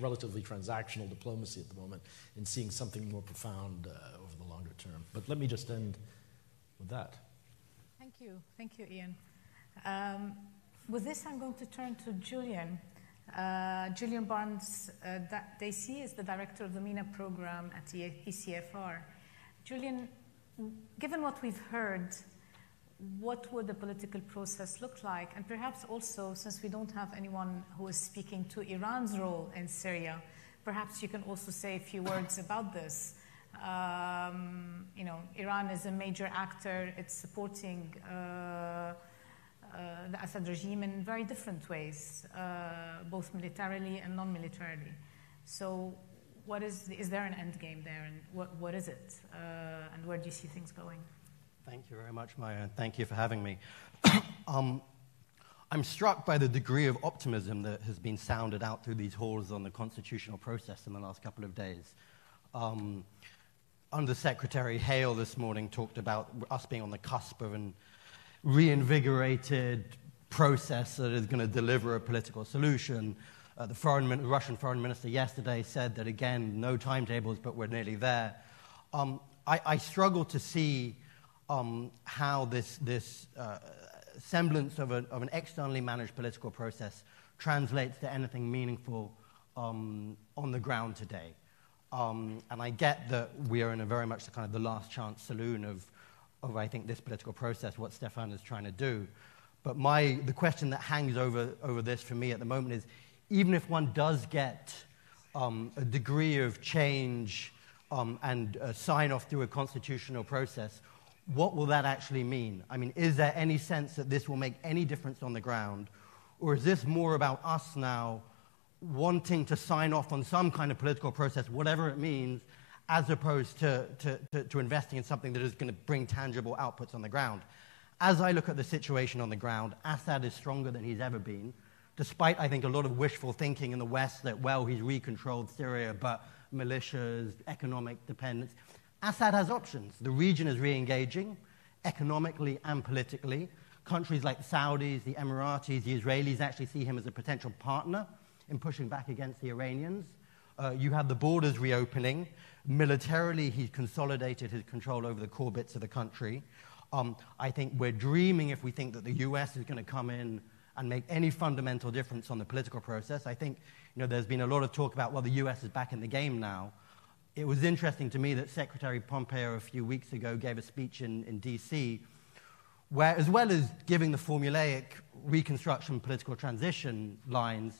relatively transactional diplomacy at the moment, in seeing something more profound over the longer term. But let me just end with that. Thank you, Ian. With this, I'm going to turn to Julian. Julian Barnes-Dacey is the director of the MENA program at the ECFR. Julian, given what we've heard, what would the political process look like? And perhaps also, since we don't have anyone who is speaking to Iran's role in Syria, perhaps you can also say a few words about this. Iran is a major actor. It's supporting the Assad regime in very different ways, both militarily and non-militarily. So is there an end game there, and what is it? And where do you see things going? Thank you very much, Maya, and thank you for having me. I'm struck by the degree of optimism that has been sounded out through these halls on the constitutional process in the last couple of days. Undersecretary Hale this morning talked about us being on the cusp of an reinvigorated process that is going to deliver a political solution. The Russian foreign minister yesterday said that, again, no timetables, but we're nearly there. I struggle to see how this semblance of an externally managed political process translates to anything meaningful on the ground today. And I get that we are in a very much the last chance saloon of I think, this political process, what Stefan is trying to do. But the question that hangs over this for me at the moment is, even if one does get a degree of change and sign off through a constitutional process, what will that actually mean? I mean, is there any sense that this will make any difference on the ground? Or is this more about us now wanting to sign off on some kind of political process, whatever it means, as opposed to investing in something that is going to bring tangible outputs on the ground? As I look at the situation on the ground, Assad is stronger than he's ever been, despite, I think, a lot of wishful thinking in the West that, well, he's recontrolled Syria, but militias, economic dependence. Assad has options. The region is re-engaging, economically and politically. Countries like the Saudis, the Emiratis, the Israelis actually see him as a potential partner in pushing back against the Iranians. You have the borders reopening. Militarily, he's consolidated his control over the core bits of the country. I think we're dreaming if we think that the US is going to come in and make any fundamental difference on the political process. I think there's been a lot of talk about, well, the US is back in the game now. It was interesting to me that Secretary Pompeo a few weeks ago gave a speech in D.C. where, as well as giving the formulaic reconstruction political transition lines,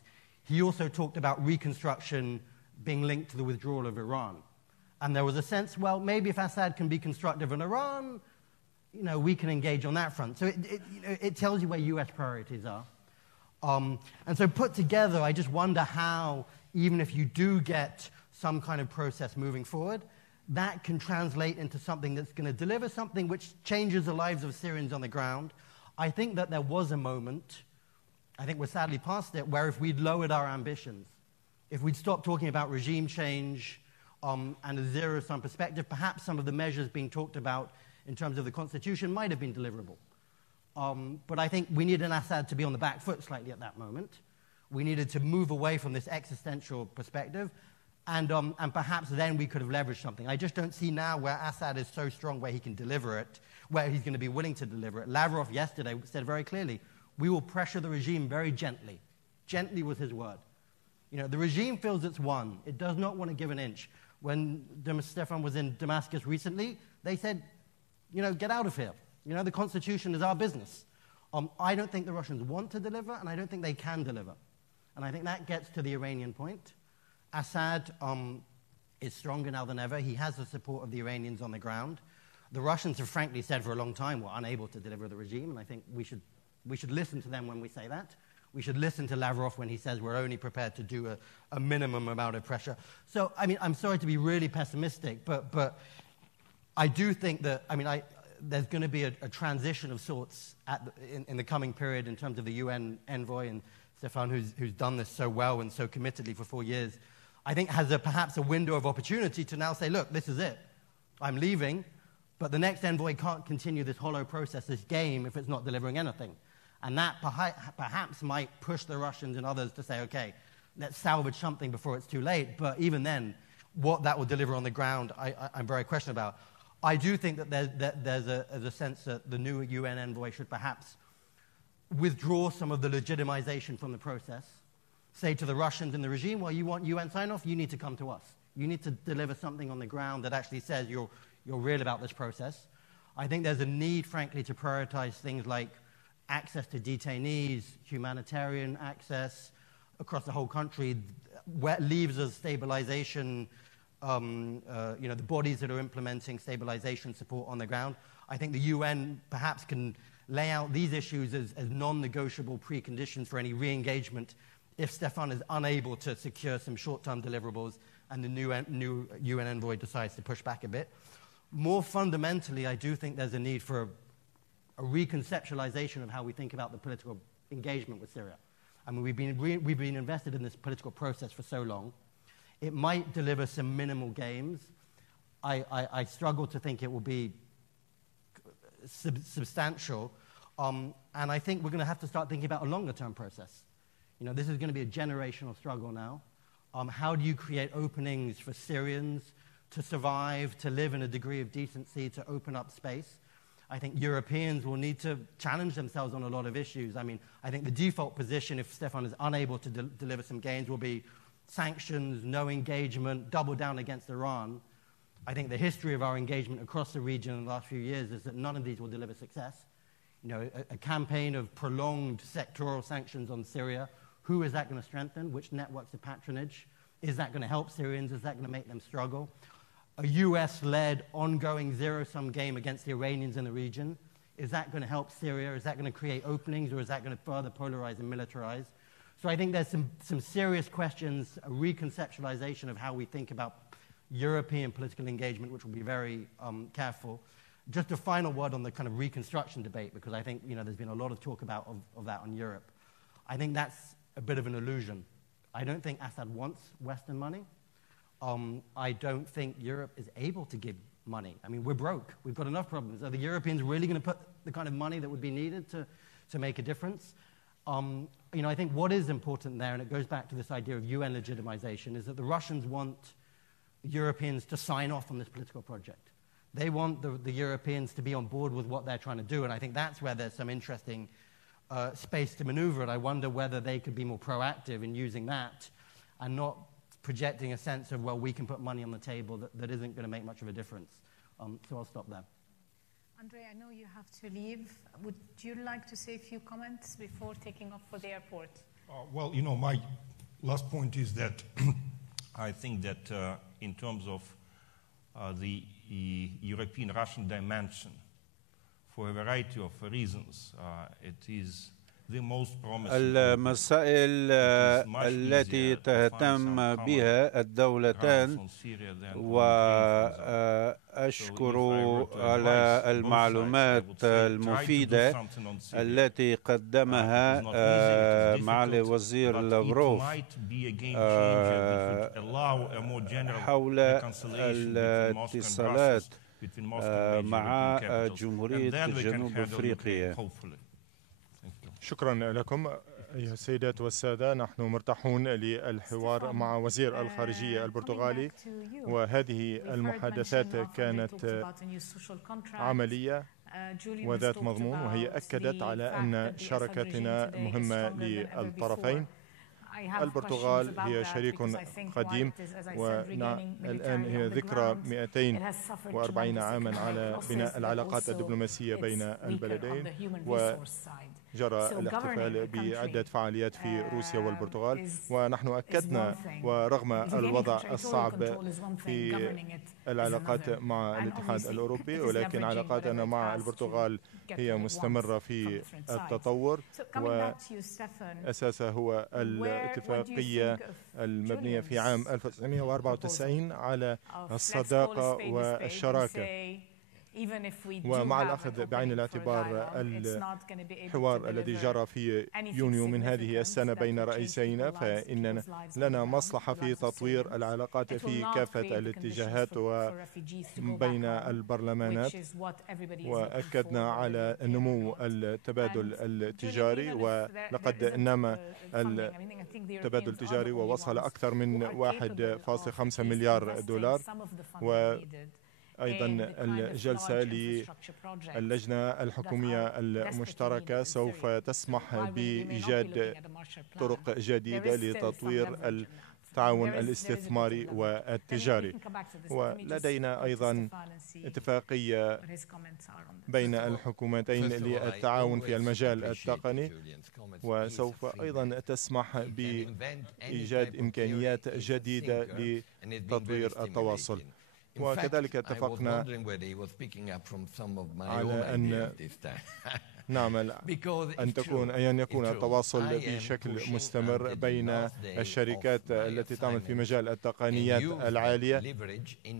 he also talked about reconstruction being linked to the withdrawal of Iran. And there was a sense, well, maybe if Assad can be constructive in Iran, we can engage on that front. So it tells you where US priorities are. And so put together, I just wonder how, even if you do get some kind of process moving forward, that can translate into something that's going to deliver something which changes the lives of Syrians on the ground. I think that there was a moment, I think we're sadly past it, where if we'd lowered our ambitions, if we'd stopped talking about regime change, and a zero-sum perspective. Perhaps some of the measures being talked about in terms of the constitution might have been deliverable. But I think we needed Assad to be on the back foot slightly at that moment. We needed to move away from this existential perspective, and perhaps then we could have leveraged something. I just don't see now where Assad is so strong where he can deliver it, where he's going to be willing to deliver it. Lavrov yesterday said very clearly, we will pressure the regime very gently. Gently was his word. You know, the regime feels it's won. It does not want to give an inch. When Stefan was in Damascus recently, they said, you know, get out of here. You know, the constitution is our business. I don't think the Russians want to deliver, and I don't think they can deliver. And I think that gets to the Iranian point. Assad is stronger now than ever. He has the support of the Iranians on the ground. The Russians have frankly said for a long time we're unable to deliver the regime, and I think we should listen to them when we say that. We should listen to Lavrov when he says we're only prepared to do a minimum amount of pressure. So, I mean, I'm sorry to be really pessimistic, but I do think that, I mean, there's going to be a transition of sorts in the coming period in terms of the UN envoy, and Stefan, who's done this so well and so committedly for 4 years, I think has perhaps a window of opportunity to now say, look, this is it. I'm leaving, but the next envoy can't continue this hollow process, this game, if it's not delivering anything. And that perhaps might push the Russians and others to say, okay, let's salvage something before it's too late. But even then, what that will deliver on the ground, I'm very questionable about. I do think that there's a sense that the new UN envoy should perhaps withdraw some of the legitimization from the process, say to the Russians and the regime, well, you want UN sign-off, you need to come to us. You need to deliver something on the ground that actually says you're real about this process. I think there's a need, frankly, to prioritize things like access to detainees, humanitarian access across the whole country, levers of stabilization, you know, the bodies that are implementing stabilization support on the ground. I think the UN perhaps can lay out these issues as non-negotiable preconditions for any re-engagement if Stefan is unable to secure some short-term deliverables and the new UN envoy decides to push back a bit. More fundamentally, I do think there's a need for a reconceptualization of how we think about the political engagement with Syria. I mean, we've been invested in this political process for so long. It might deliver some minimal gains. I struggle to think it will be substantial. And I think we're going to have to start thinking about a longer-term process. You know, this is going to be a generational struggle now. How do you create openings for Syrians to survive, to live in a degree of decency, to open up space? I think Europeans will need to challenge themselves on a lot of issues. I mean, I think the default position, if Stefan is unable to deliver some gains, will be sanctions, no engagement, double down against Iran. I think the history of our engagement across the region in the last few years is that none of these will deliver success. You know, a campaign of prolonged sectoral sanctions on Syria, who is that going to strengthen? Which networks of patronage? Is that going to help Syrians? Is that going to make them struggle? A US-led ongoing zero-sum game against the Iranians in the region, is that going to help Syria? Is that going to create openings, or is that going to further polarize and militarize? So I think there's some serious questions, a reconceptualization of how we think about European political engagement, which will be very careful. Just a final word on the kind of reconstruction debate, because I think, you know, there's been a lot of talk about of that on Europe. I think that's a bit of an illusion. I don't think Assad wants Western money. I don't think Europe is able to give money. I mean, we're broke. We've got enough problems. Are the Europeans really going to put the kind of money that would be needed to make a difference? You know, I think what is important there, and it goes back to this idea of UN legitimization, is that the Russians want Europeans to sign off on this political project. They want the Europeans to be on board with what they're trying to do, and I think that's where there's some interesting space to maneuver, and I wonder whether they could be more proactive in using that and not projecting a sense of, well, we can put money on the table that isn't going to make much of a difference. So I'll stop there. Andre, I know you have to leave. Would you like to say a few comments before taking off for the airport? Well, you know, my last point is that I think that in terms of the European-Russian dimension, for a variety of reasons, it is المسائل التي تهتم بها الدولتان، وأشكر على المعلومات المفيدة التي قدمها معالي وزير لافروف حول الاتصالات مع جمهورية جنوب أفريقيا. شكرا لكم أيها السيدات والسادة. نحن مرتاحون للحوار مع وزير الخارجية البرتغالي، وهذه المحادثات كانت عملية وذات مضمون، وهي أكدت على أن شراكتنا مهمة للطرفين. البرتغال هي شريك قديم، والآن هي ذكرى 240 عاما على بناء العلاقات الدبلوماسية بين البلدين، وجرى الاحتفال بعدة فعاليات في روسيا والبرتغال. ونحن أكدنا ورغم الوضع الصعب في العلاقات مع الاتحاد الأوروبي، ولكن علاقاتنا مع البرتغال هي مستمرة في التطور، وأساسها هو الاتفاقية المبنية في عام 1994 على الصداقة والشراكة. ومع الأخذ بعين الاعتبار الحوار الذي جرى في يونيو من هذه السنة بين رئيسينا، فإننا لنا مصلحة في تطوير العلاقات في كافة الاتجاهات وبين البرلمانات، وأكدنا على نمو التبادل التجاري، ولقد نما التبادل التجاري ووصل أكثر من 1.5 مليار دولار. أيضا الجلسة للجنة الحكومية المشتركة سوف تسمح بإيجاد طرق جديدة لتطوير التعاون الاستثماري والتجاري. ولدينا أيضا اتفاقية بين الحكومتين للتعاون في المجال التقني، وسوف أيضا تسمح بإيجاد إمكانيات جديدة لتطوير التواصل. وكذلك اتفقنا على أن نعمل أن يكون التواصل بشكل مستمر بين الشركات التي تعمل في مجال التقنيات العالية،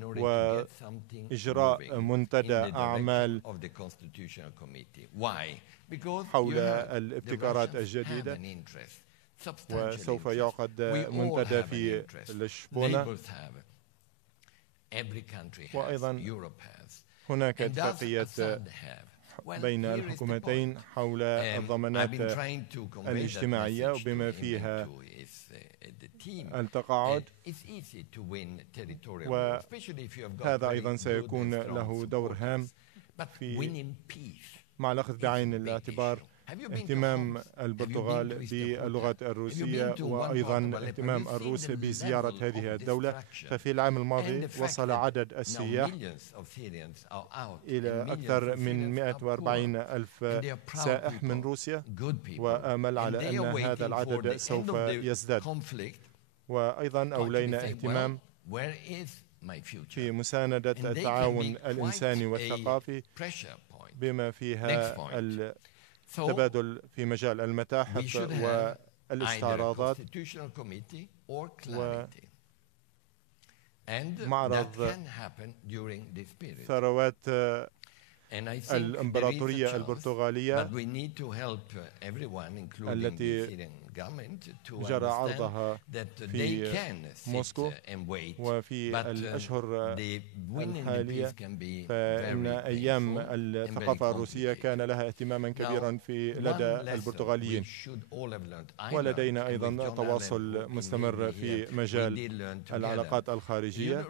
وإجراء منتدى أعمال حول الابتكارات الجديدة. وسوف يعقد منتدى في لشبونة، وأيضا هناك اتفاقية بين الحكومتين حول الضمانات الاجتماعية، وبما فيها التقاعد، وهذا أيضا سيكون له دور هام مع الأخذ بعين الاعتبار اهتمام البرتغال باللغة الروسية، وأيضا اهتمام الروس بزيارة هذه الدولة. ففي العام الماضي وصل عدد السياح إلى أكثر من 140 ألف سائح من روسيا، وآمل على أن هذا العدد سوف يزداد. وأيضا أولينا اهتمام في مساندة التعاون الإنساني والثقافي، بما فيها التبادل في مجال المتاحف والاستعراضات ومعرض ثروات الإمبراطورية البرتغالية التي جرى عرضها في موسكو. وفي الأشهر الحالية فإن أيام الثقافة الروسية كان لها اهتماما كبيرا لدى البرتغاليين، ولدينا أيضا تواصل مستمر في مجال العلاقات الخارجية.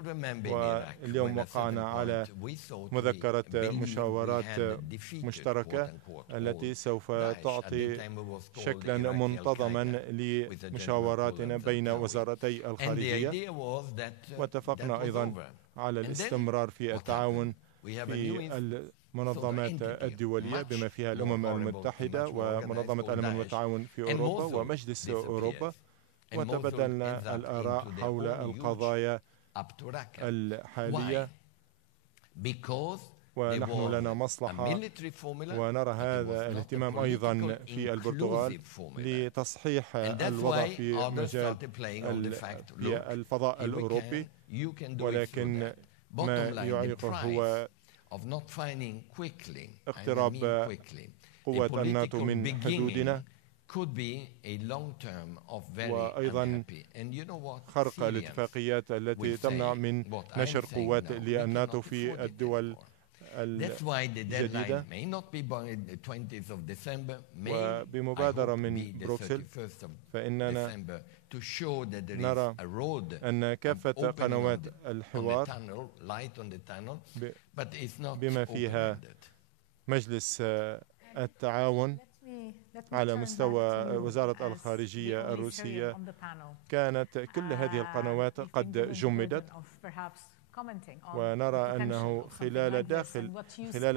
واليوم وقعنا على مذكرة مشاورات مشتركة التي سوف تعطي شكلا منتظما لمشاوراتنا بين وزارتي الخارجية. واتفقنا أيضا على الاستمرار في التعاون في المنظمات الدولية بما فيها الأمم المتحدة ومنظمة الأمن والتعاون في أوروبا ومجلس أوروبا، وتبادلنا الآراء حول القضايا الحالية ونحن لنا مصلحة، ونرى هذا الاهتمام أيضا في البرتغال لتصحيح الوضع في مجال الفضاء الأوروبي، ولكن ما يعيقه هو اقتراب قوة الناتو من حدودنا، وأيضا خرق الاتفاقيات التي تمنع من نشر قوات للناتو في الدول الجديدة. وبمبادرة من بروكسل فإننا نرى أن كافة قنوات الحوار بما فيها مجلس التعاون على مستوى وزارة الخارجية الروسية، كانت كل هذه القنوات قد جمدت، ونرى أنه خلال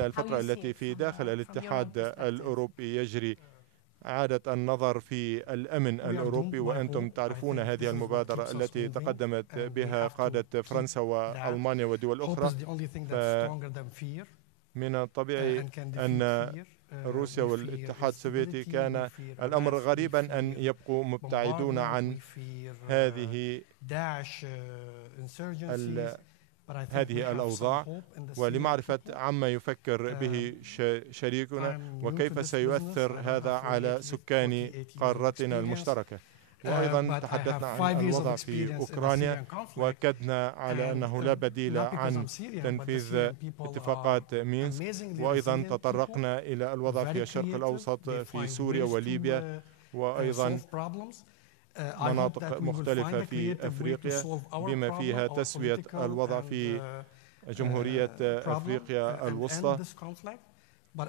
الفترة التي في داخل الاتحاد الأوروبي يجري إعادة النظر في الأمن الأوروبي، وأنتم تعرفون هذه المبادرة التي تقدمت بها قادة فرنسا وألمانيا ودول أخرى. من الطبيعي أن روسيا والاتحاد السوفيتي كان الأمر غريبا أن يبقوا مبتعدون عن هذه الأوضاع، ولمعرفة عما يفكر به شريكنا وكيف سيؤثر هذا على سكان قارتنا المشتركة. وأيضا تحدثنا عن الوضع في أوكرانيا، وأكدنا على أنه لا بديل عن تنفيذ اتفاقات مينسك، وأيضا تطرقنا إلى الوضع في الشرق الأوسط في سوريا وليبيا، وأيضا مناطق مختلفة في أفريقيا بما فيها تسوية الوضع في جمهورية أفريقيا الوسطى،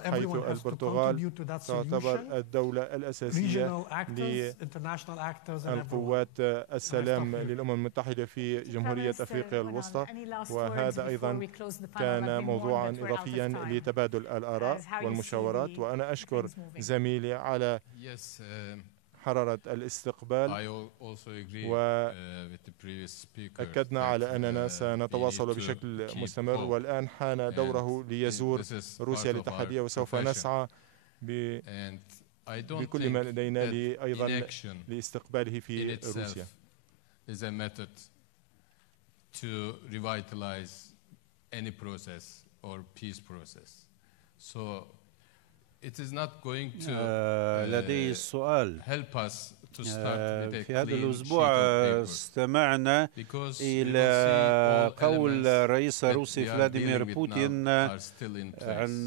حيث البرتغال تعتبر الدولة الأساسية للقوات السلام للأمم المتحدة في جمهورية أفريقيا الوسطى. وهذا أيضا كان موضوعا إضافيا لتبادل الآراء والمشاورات. وأنا أشكر زميلي على حرارة الاستقبال، وأكدنا على أننا سنتواصل بشكل مستمر، والآن حان دوره ليزور روسيا الاتحادية، وسوف نسعى بكل ما لدينا أيضا لاستقباله في روسيا. لدي سؤال. في هذا الأسبوع استمعنا إلى قول الرئيس الروسي فلاديمير بوتين عن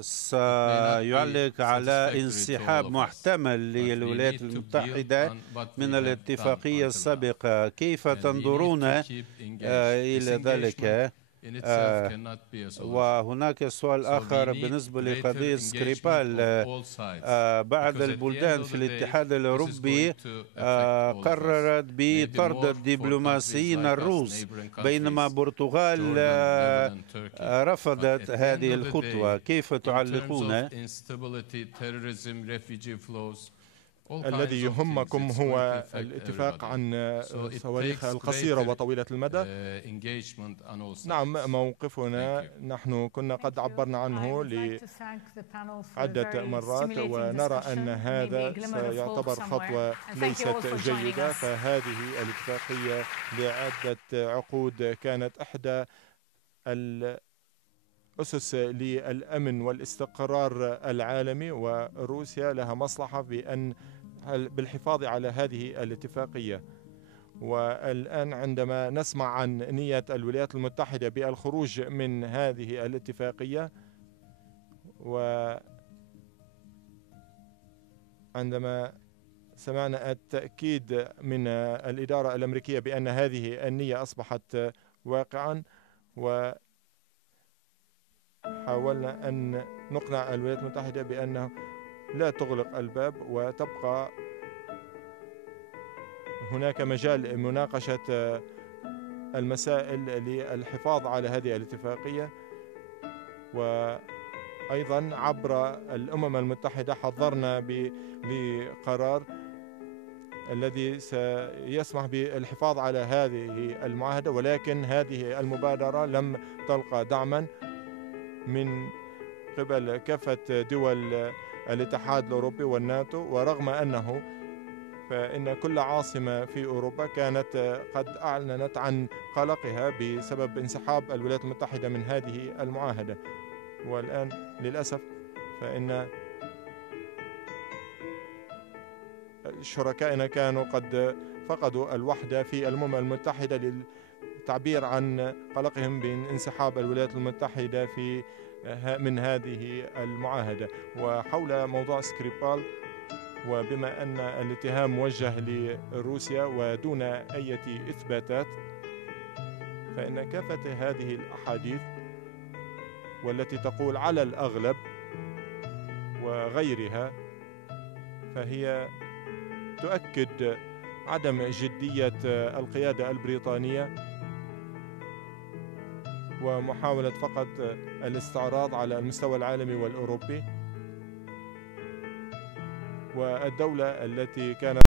سيعلق على انسحاب محتمل للولايات المتحدة من الاتفاقية السابقة. كيف تنظرون إلى ذلك؟ وهناك سؤال آخر بالنسبة لقضية سكريبال. بعض البلدان في الاتحاد الأوروبي قررت بطرد الدبلوماسيين الروس، بينما البرتغال رفضت هذه الخطوة. كيف تعلقون؟ الذي يهمكم هو الاتفاق عن الصواريخ القصيرة وطويلة المدى. نعم، موقفنا نحن كنا قد عبرنا عنه لعدة مرات، ونرى أن هذا سيعتبر خطوة ليست جيدة. فهذه الاتفاقية لعدة عقود كانت إحدى الأسس للأمن والاستقرار العالمي، وروسيا لها مصلحة بالحفاظ على هذه الاتفاقية. والآن عندما نسمع عن نية الولايات المتحدة بالخروج من هذه الاتفاقية، وعندما سمعنا التأكيد من الإدارة الأمريكية بأن هذه النية أصبحت واقعا، وحاولنا أن نقنع الولايات المتحدة بأنه لا تغلق الباب، وتبقى هناك مجال لمناقشة المسائل للحفاظ على هذه الاتفاقية. وأيضا عبر الأمم المتحدة حضرنا لقرار الذي سيسمح بالحفاظ على هذه المعاهدة، ولكن هذه المبادرة لم تلقى دعما من قبل كافة دول الاتحاد الأوروبي والناتو، ورغم أنه فإن كل عاصمة في أوروبا كانت قد أعلنت عن قلقها بسبب انسحاب الولايات المتحدة من هذه المعاهدة. والآن للأسف فإن شركائنا كانوا قد فقدوا الوحدة في الأمم المتحدة للتعبير عن قلقهم بانسحاب الولايات المتحدة من هذه المعاهدة. وحول موضوع سكريبال، وبما أن الاتهام موجه لروسيا ودون أي إثباتات، فإن كافة هذه الأحاديث والتي تقول على الأغلب وغيرها فهي تؤكد عدم جدية القيادة البريطانية ومحاولة فقط الاستعراض على المستوى العالمي والأوروبي. والدولة التي كانت